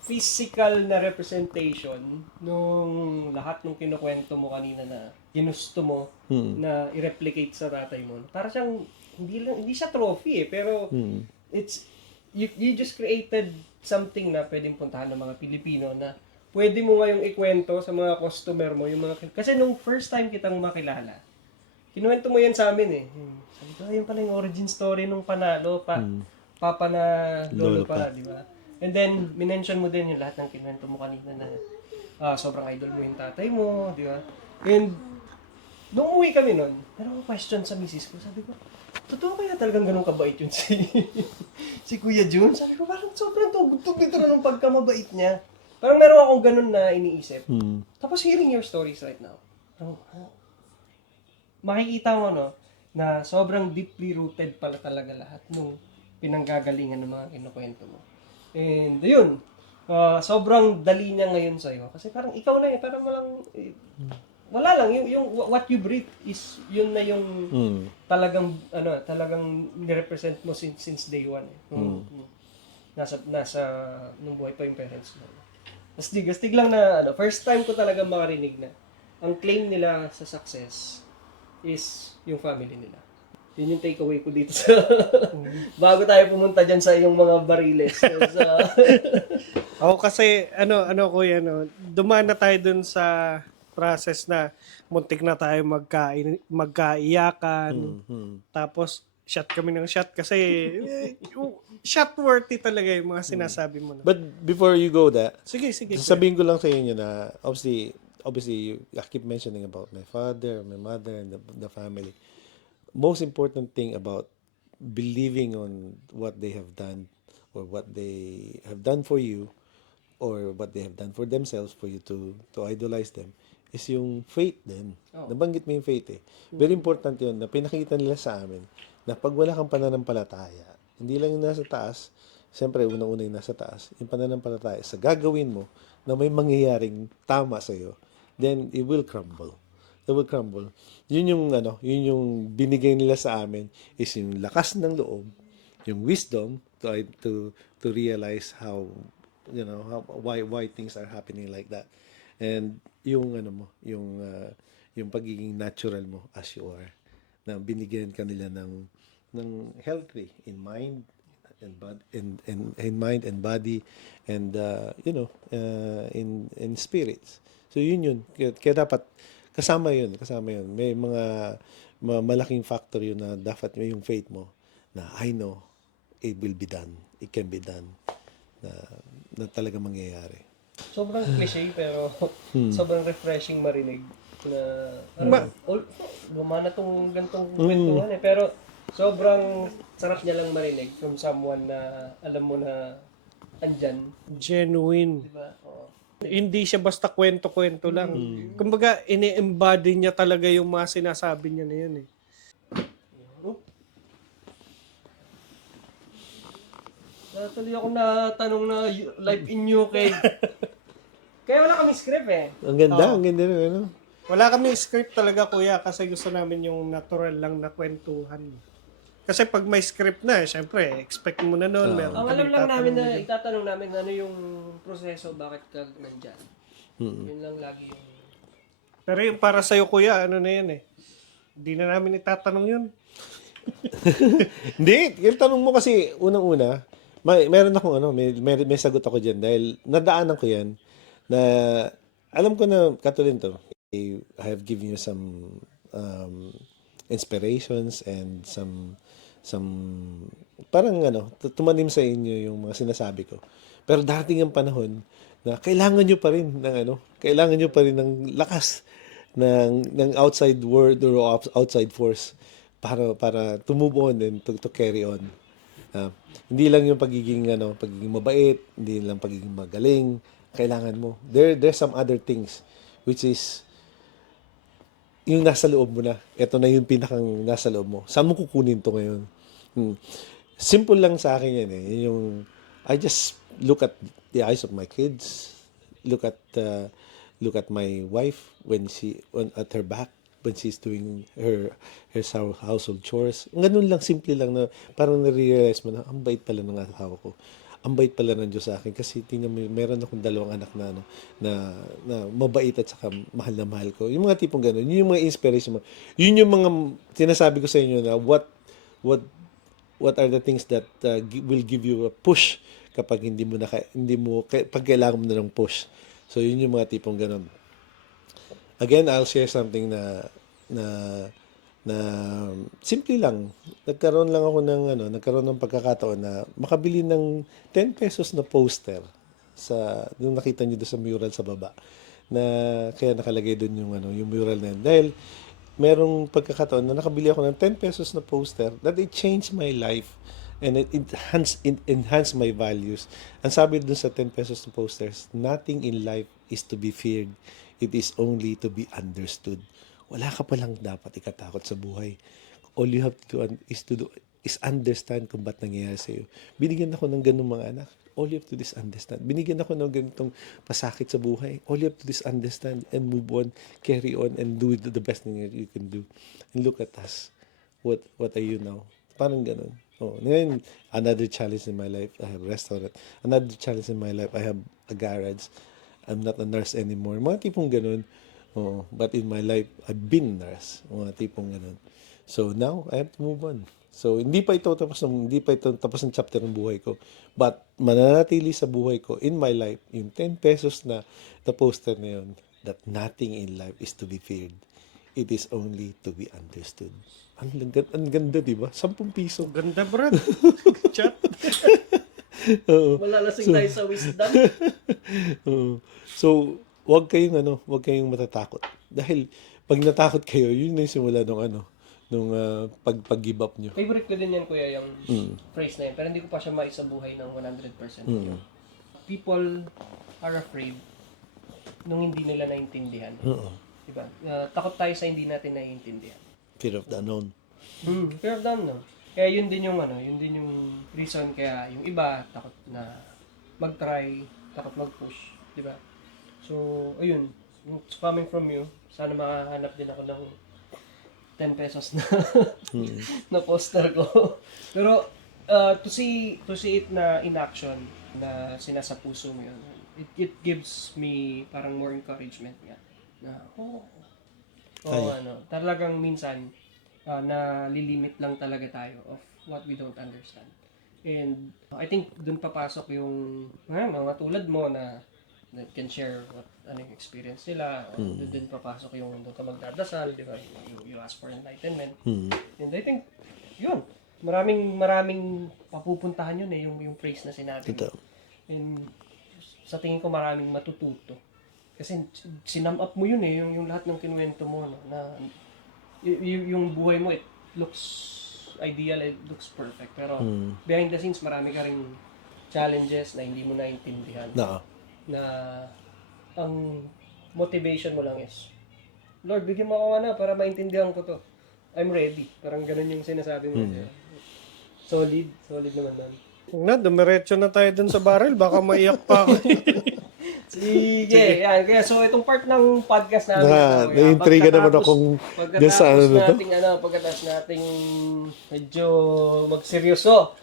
physical na representation nung lahat ng kinukwento mo kanina na ginusto mo na i-replicate sa tatay mo. Para siyang hindi siya trophy pero it's you just created something na pwedeng puntahan ng mga Pilipino na pwede mo ngayong ikwento sa mga customer mo yung mga kasi nung first time kitang makilala. Kinuwento mo yan sa amin eh. Sabi ko, yun pala yung origin story nung panalo papa na lolo pa, di ba? And then, minention mo din yung lahat ng kinuwento mo kanina na sobrang idol mo yung tatay mo, di ba? And, nung umuwi kami nun, meron ko question sa misis ko. Sabi ko, totoo kaya talagang ganun kabait yun si Kuya Jun? Sabi ko, parang sobrang tugtog dito na ng pagkamabait niya. Parang meron akong ganun na iniisip. Tapos hearing your stories right now, makikita mo na sobrang deeply rooted pala talaga lahat nung pinanggagalingan ng mga kinukwento mo. And yun, sobrang dali niya ngayon sa'yo. Kasi parang ikaw na parang wala lang, yung what you breathe is, yun na yung talagang nirepresent mo since day one. Nung buhay pa yung parents mo. Astig lang na, first time ko talaga makarinig na ang claim nila sa success is yung family nila. Yun yung takeaway ko dito sa bago tayo pumunta dyan sa iyong mga bariles. Ako kasi, kuya, dumaan na tayo dun sa process na muntik na tayo magkaiyakan. Tapos, shot kami ng shot kasi shot worthy talaga yung mga sinasabi mo. But before you go Sige. sasabihin ko lang sa inyo na obviously, I keep mentioning about my father, my mother, and the family. Most important thing about believing on what they have done or what they have done for you or what they have done for themselves for you to idolize them is yung faith din. Nabanggit mo yung faith eh. Very important yun na pinakita nila sa amin na pag wala kang pananampalataya, hindi lang yung nasa taas, siyempre unang-una yung nasa taas, yung pananampalataya sa gagawin mo na may mangyayaring tama sa'yo, then it will crumble. It will crumble. Yun yung binigay nila sa amin is yung lakas ng loob, yung wisdom to realize how why things are happening like that. And yung yung pagiging natural mo as you are, na binigyan kanila ng healthy in mind and body in mind and body and in spirits. So yun kaya dapat kasama yun. May mga malaking factor yun na dapat yung faith mo na I know it will be done, it can be done, na talaga mangyayari. Sobrang cliche pero sobrang refreshing marinig na gumana tong gantong kwentuhan eh. Pero sobrang sarap niya lang marinig from someone na alam mo na andyan. Genuine. Diba? Oo. Hindi siya basta kwento-kwento lang. Kumbaga, ini-embody niya talaga yung mga sinasabi niya na yan eh. Natuloy ako na tanong na live in UK. Kaya wala kami script eh. Ang ganda na Wala kami script talaga, kuya, kasi gusto namin yung natural lang na kwentuhan. Kasi pag may script na, syempre, expect mo na noon. Ang alam lang namin na itatanong namin ano yung proseso, bakit ka nandyan. Yun lang lagi yung... Pero yung para sa'yo, kuya, ano na yan eh. Hindi na namin itatanong yun. Hindi, yung tanong mo kasi unang-una, meron akong may sagot ako diyan dahil nadaanan ko 'yan na alam ko na katulad to. I have given you some inspirations and some parang tumanim sa inyo yung mga sinasabi ko. Pero darating ang panahon na kailangan nyo pa rin ng lakas ng outside world or outside force para to move on and to carry on. Hindi lang yung pagiging mabait, hindi lang pagiging magaling, kailangan mo. There's some other things which is yung nasa loob mo na. Ito na yung pinakang nasa loob mo. Saan mo kukunin to ngayon? Simple lang sa akin yan eh. Yung I just look at the eyes of my kids, look at my wife at her back when she's doing her household chores. Ganun lang, simple lang na parang nare-realize mo na ang bait pala ng asawa ko. Ang bait pala ng Diyos sa akin kasi tingnan mo, meron akong 2 anak na na mabait at saka mahal na mahal ko. Yung mga tipong ganun, yun yung mga inspiration mo. Yun yung mga sinasabi ko sa inyo na what are the things that will give you a push kapag pag kailangan mo na ng push. So yun yung mga tipong ganun. Again, I'll share something na simple lang. Nagkaroon ng pagkakataon na makabili ng 10 pesos na poster yung nakita niyo doon sa mural sa baba. Na kaya nakalagay doon yung mural na yun. Dahil merong pagkakataon na nakabili ako ng 10 pesos na poster that it changed my life and it enhanced my values. Ang sabi doon sa 10 pesos na posters, nothing in life is to be feared. It is only to be understood. Wala ka palang dapat ikatakot sa buhay. All you have to do is understand kung ba't nangyayari sa iyo. Binigyan ako ng ganung mga anak. All you have to do is understand. Binigyan ako ng ganitong pasakit sa buhay. All you have to do is understand and move on, carry on, and do the best thing that you can do. And look at us. What are you now? Parang ganun. Oh, ngayon, another challenge in my life, I have a restaurant. Another challenge in my life, I have a garage. I'm not a nurse anymore. Mga tipong ganun. Oh, but in my life, I've been a nurse. Mga tipong ganun. So now, I have to move on. So hindi pa ito tapos ng chapter ng buhay ko. But mananatili sa buhay ko, in my life, yung 10 pesos na poster na yun, that nothing in life is to be feared. It is only to be understood. Ang ganda, di ba? 10 piso. Ganda, Brad. Chat. Malalasing tayo sa wisdom. So, wag kayong matatakot. Dahil pag natakot kayo, yun na yung simula nung pag-give up nyo. Favorite ko din yan, kuya, yung phrase na yun. Pero hindi ko pa siya maisabuhay ng 100%. People are afraid nung hindi nila naintindihan. Diba? Takot tayo sa hindi natin naiintindihan. Fear of the unknown. Fear of the unknown. Kaya yun din yung reason kaya yung iba takot na mag-try, takot mag-push, di ba? So, ayun, coming from you, sana makahanap din ako ng 10 pesos na na poster ko. Pero to see it na in action, na sinasapuso mo yun, it gives me parang more encouragement nga na talagang minsan na lilimit lang talaga tayo of what we don't understand. And I think dun papasok yung mga tulad mo na can share yung experience nila. Dun papasok yung doon ka magdadasal, di ba? You ask for enlightenment. And I think, yun, maraming papupuntahan yun yung phrase na sinabi mo. And sa tingin ko maraming matututo. Kasi sinum up mo yun yung lahat ng kinuwento mo, no? Na yung buhay mo, it looks ideal, it looks perfect. Pero behind the scenes, marami ka ring challenges na hindi mo naintindihan. Na ang motivation mo lang is, Lord, bigyan mo ako para maintindihan ko to. I'm ready. Parang ganun yung sinasabi mo. Solid naman nun. Dumiretso na tayo dun sa barrel. Baka maiyak pa ako. Sige, yan. Kaya so itong part ng podcast namin. Na-intriga naman akong dyan sa pagkatapos nating medyo magseryoso.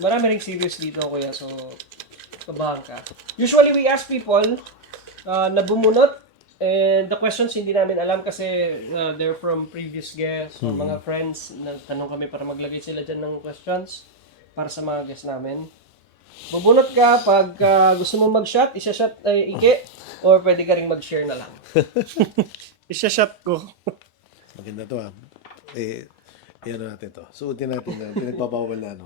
Marami ring serious dito, kuya. So, kabahan ka. Usually, we ask people na bumunot. And the questions hindi namin alam kasi they're from previous guests or mga friends. Nagtanong kami para maglagay sila dyan ng questions para sa mga guests namin. Bubunot ka pag gusto mo mag-shot, isa-shot Ike, or pwede ka rin mag-share na lang. Isa-shot ko. Maganda to Iyan natin to. Suotin natin na pinagbabawal na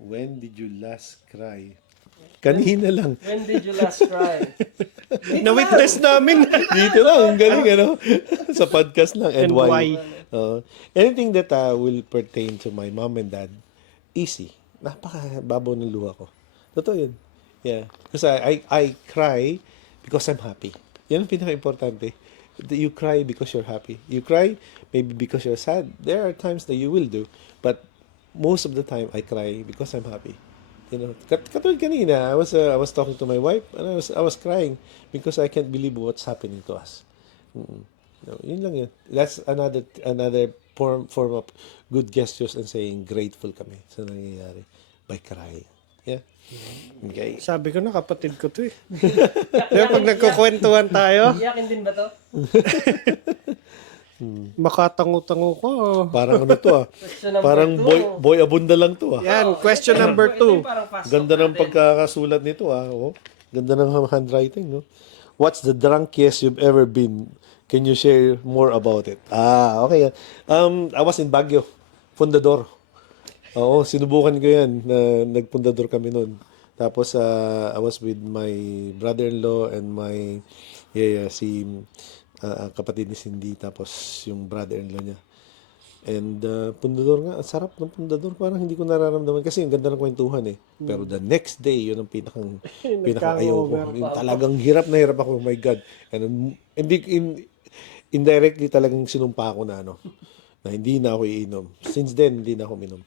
When did you last cry? Kanina lang. When did you last cry? Na-witness namin. Dito lang, ang galing sa podcast lang. And why? why? Anything that will pertain to my mom and dad, easy. Napakababaw ng luha ko. Totoo yun. Yeah. Because I cry because I'm happy. Yan ang pinaka-importante. You cry because you're happy. You cry maybe because you're sad. There are times that you will do. But most of the time I cry because I'm happy. You know, katulad kanina, I was talking to my wife and I was crying because I can't believe what's happening to us. No, yun lang yun. That's another form of good gestures and saying grateful kami sa nangyayari by crying. Yeah. Okay. Sabi ko na, kapatid ko to eh. Kaya pag nagkukwentuhan tayo, Iyakin din ba to? makatango-tango ko. Parang ano to Question number Parang two. boy abunda lang to Yan, question number Ito 2. yung parang fast Ganda talk ng natin. pagkakasulat nito Oh. Ganda ng handwriting, no? What's the drunkest you've ever been? Can you share more about it? Okay. I was in Baguio, Fundador. Oo, sinubukan ko yan. Nagpundador kami noon. Tapos, I was with my brother-in-law and my, si kapatid ni Cindy, tapos yung brother-in-law niya. And pundador nga, ang sarap ng pundador. Parang hindi ko nararamdaman kasi ang ganda ng kwentuhan eh. Pero the next day, yun ang pinakang ayaw ko. Yung talagang hirap na hirap ako, oh my God. And indirectly talagang sinumpa ko na na hindi na ako iinom. Since then, hindi na ako minom.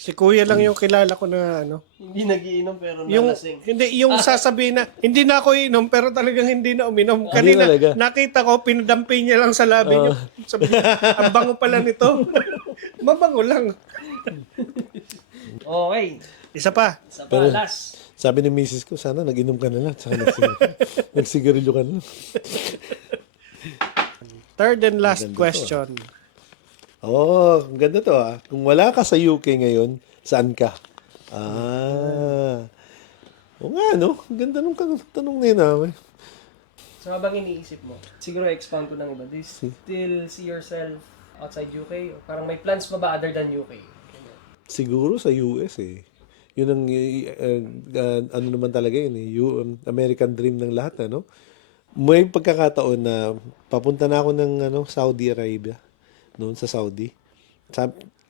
Si Kuya lang yung kilala ko na Hindi nagiinom pero yung nalasing. hindi yung sasabihin na hindi na ako inom pero talagang hindi na uminom. Hindi Kanina talaga. nakita ko pinadampay niya lang sa labi niya. Sabi niya, ang bango pala nito. Mabango lang. Okay. Isa pa. Sa palas. Sabi ni Mrs. ko, sana nag-inom ka na lang. Sana nagsigarilyo ka na lang. Third and last question. Ang ganda to Kung wala ka sa UK ngayon, saan ka? O nga, no? Ang ganda nung tanong na yun, So habang iniisip mo, siguro expound ko ng iba. Do you still see yourself outside UK? O parang may plans pa ba other than UK? Siguro sa US Yun ang ano naman talaga yun American dream ng lahat, ano? May pagkakataon na papunta na ako ng Saudi Arabia noon sa Saudi.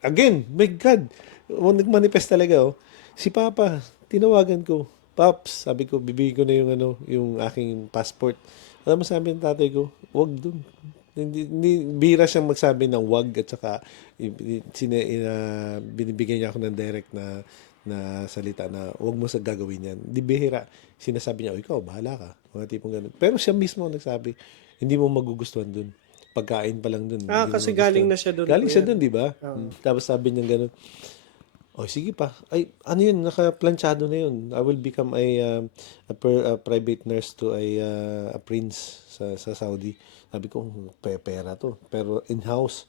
Again, my God, nagmanifest talaga Si Papa, tinawagan ko. Paps, sabi ko, bibigyan ko na yung aking passport. Alam mo, sabi ng tatay ko, wag dun. Hindi bihira siyang magsabi ng wag at saka binibigyan niya ako ng direct na salita na wag mo sa gagawin yan. Di bihira. Sinasabi niya, ikaw, bahala ka. Mga tipong ganun. Pero siya mismo ang nagsabi, hindi mo magugustuhan dun. Pagkain pa lang dun. Kasi galing na siya dun. Galing siya dun, di ba? Tapos sabi niya ganun, sige pa. Ay, ano yun? Naka-planchado na yun. I will become a private nurse to a prince sa Saudi. Sabi ko, pera to. Pero in-house.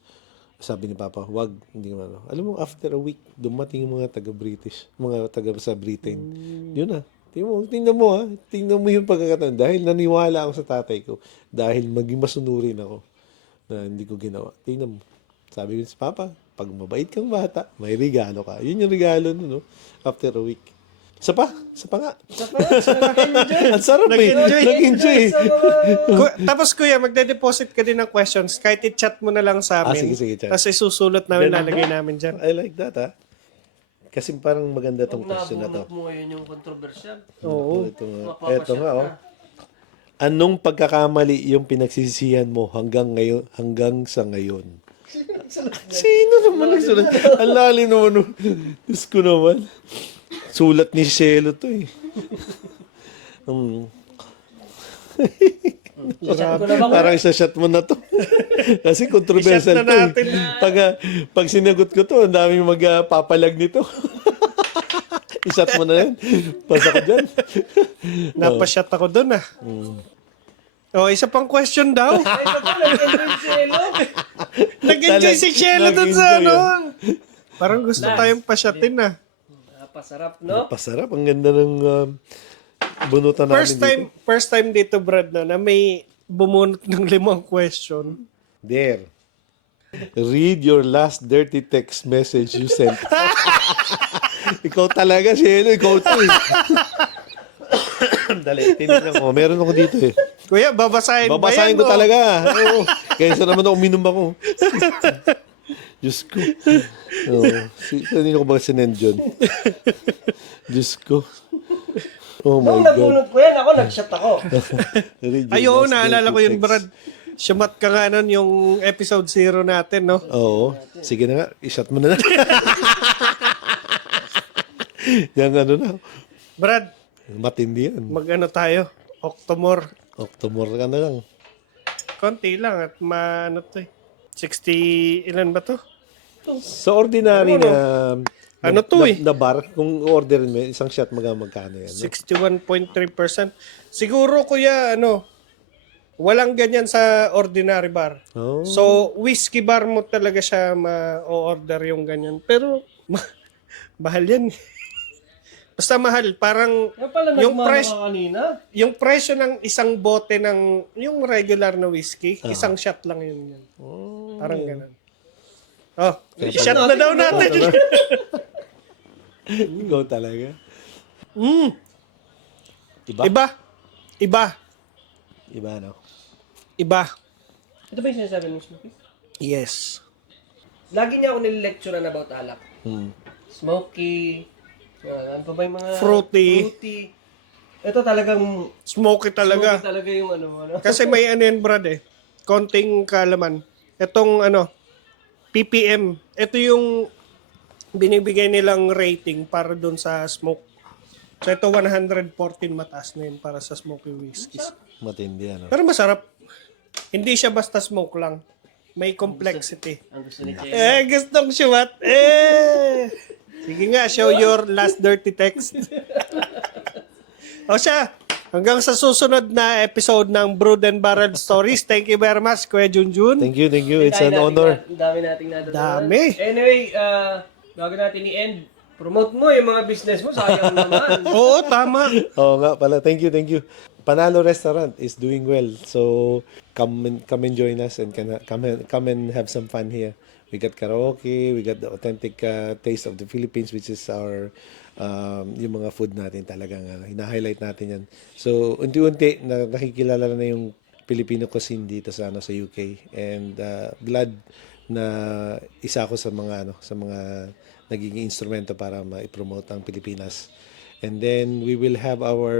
Sabi ni Papa, wag. Hindi naman. Alam mo, after a week, dumating yung mga taga-British. Mga taga sa Britain. Yun na. Tingnan mo yung pagkakataon. Dahil naniwala ako sa tatay ko. Dahil maging masunurin ako na hindi ko ginawa. Tingnan mo. Sabi ko sa Papa, pag mabait kang bata, may regalo ka. Yun yung regalo no? After a week. Isa pa nga. Ang sarap Nag-enjoy. Tapos Kuya, magde-deposit ka din ng questions. Kahit i-chat mo na lang sa amin. sige, chat. Tapos isusulot namin, lalagay namin dyan. I like that Kasi parang maganda tong question na to. Nabunot mo ngayon yung controversial. Oo. Ito nga Anong pagkakamali yung pinagsisisihan mo hanggang sa ngayon? Sino naman nagsulat? Ang lalim naman. Diyos ko naman. Sulat ni Shelo to Parang isa-shot mo na to. Kasi controversial I-shot na to natin. Pag sinagot ko to, ang daming magpapalag nito. I-shot mo na yan. Pasa ko dyan. Napashot ako dun isa pang question daw. Nag-enjoy si Shelo dun sa Parang gusto tayong pasyatin Pasarap, no? Pasarap. Ang ganda ng bunutan namin dito. First time dito, Brad, na may bumunot ng 5 question. There. Read your last dirty text message you sent. Ikaw talaga, Shelo. Ikaw to Dali, tinignan ko. Meron ako dito Kuya, babasahin ba yan? Babasahin ko talaga. Oo. Kaysa naman ako uminom ako. Diyos ko. Hindi ko ba sinend yun? Diyos ko. Oh my Nung God. nabunot ko yan, ako nag-shot ako. Read your Ayun, last naalala dirty ko yun, text. Brad. Sumat ka nga nun yung episode 0 natin, no? Oo. Sige na nga, i-shot mo na. Yung ano na. Brad, Matindi yan. mag-ano tayo? Octomore. Octomore ka na lang. Konti lang at maano to eh. 60, ilan ba to? Sa ordinary na Ano to eh? na bar, kung orderin mo, isang shot magkano yan. No? 61.3%. Siguro kuya, ano, walang ganyan sa ordinary bar. Oh. So, whiskey bar mo talaga siya ma-order yung ganyan. Pero, mahal yan. Basta mahal. Parang, Kaya pala yung nagmano price, ka kanina. yung presyo ng isang bote ng, yung regular na whiskey, isang shot lang yun. Parang ganun. Oh, shot na daw natin. Ikaw talaga. Iba? Iba. Iba. Iba, no? Iba. Ito ba yung sinasabi mo, Smokey? Yes. Lagi niya ako nililecturean about alak. Hmm. Smoky. Ano pa ba yung mga... Fruity. Ito talagang... Smoky talaga. Smoky talaga yung ano. Kasi may ano yan, Brad eh. Konting kalaman. Itong ano, ppm. Ito yung binibigay nilang rating para doon sa smoke. So ito 114 mataas na yun para sa smoky whiskeys. Matindi, ano? Pero masarap. Hindi siya basta smoke lang. May complexity. Ang gusto ni Jay. Gustong shot. Sige nga, show your last dirty text. O siya, hanggang sa susunod na episode ng Brood and Barrel Stories. Thank you very much, Kuya Junjun. Thank you. It's an honor. Ang dami nating nadala. Dami. Anyway, bago natin i-end, promote mo yung mga business mo. Sayang naman. Oo, tama. Oo nga pala. Thank you. Panalo Restaurant is doing well. So, come and join us and come and have some fun here. We got karaoke, we got the authentic taste of the Philippines, which is our yung mga food natin talagang hina-highlight natin yan. So, unti-unti nakikilala na yung Filipino cuisine dito sa UK, and glad na isa ako sa mga naging instrumento para ma-promote ang Pilipinas. And then we will have our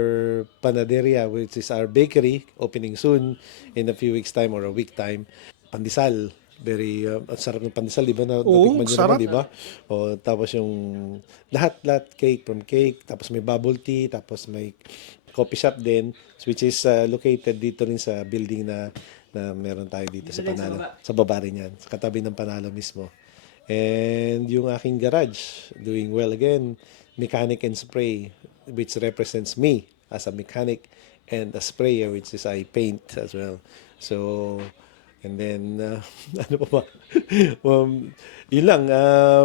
panaderia, which is our bakery, opening soon in a few weeks time or a week time. Pandesal, very ang sarap ng pandesal, di ba? Natikman nyo sarap. naman, di ba? O, tapos yung lahat cake, from cake, tapos may bubble tea, tapos may coffee shop din, which is located dito rin sa building na meron tayo dito sa Panalo. Sa baba rin yan, sa katabi ng Panalo mismo. And yung aking garage, doing well again, mechanic and spray, which represents me as a mechanic, and a sprayer, which is I paint as well. So, and then, ano pa ba? Yun lang.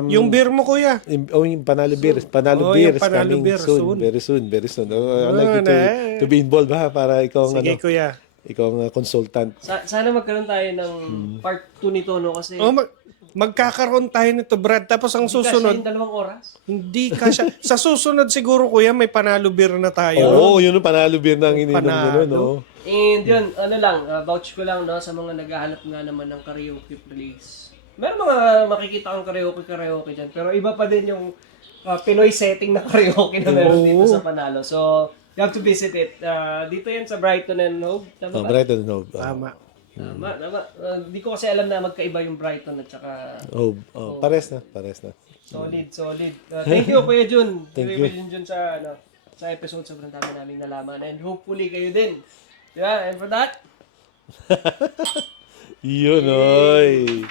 Yung beer mo, Kuya. Yung Panalo Beer. Panalo Oh, Beer yung is Panalo coming Beer, soon. Very soon. I'd like you to be involved, ha? Para ikaw ang Sige, Kuya. ikaw ang consultant. Sana magkaroon tayo ng part 2 nito, no? Kasi Oh, magkakaroon tayo nito, Brad. Tapos ang kasi susunod, yung 2 oras. hindi ka siya. Sa susunod siguro, Kuya, may Panalo Beer na tayo. Oo, yun yung Panalo Beer na ang ininom Panalo. nyo, no? And yun, ano lang, vouch ko lang, no, sa mga naghahanap nga naman ng karaoke place. Meron mga makikita kang karaoke dyan, pero iba pa din yung Pinoy setting na karaoke na meron dito sa Panalo. So, you have to visit it. Dito yan sa Brighton and Hove. Tama ba? Brighton and Hove. Tama. Tama. Di ko kasi alam na magkaiba yung Brighton at saka Hove. Pares na. solid. Thank you, Kuya Jun. Thank Kuya Jun sa episode. Sobrang dami naming nalaman. And hopefully kayo din. Yeah, and for that, Yun, oy.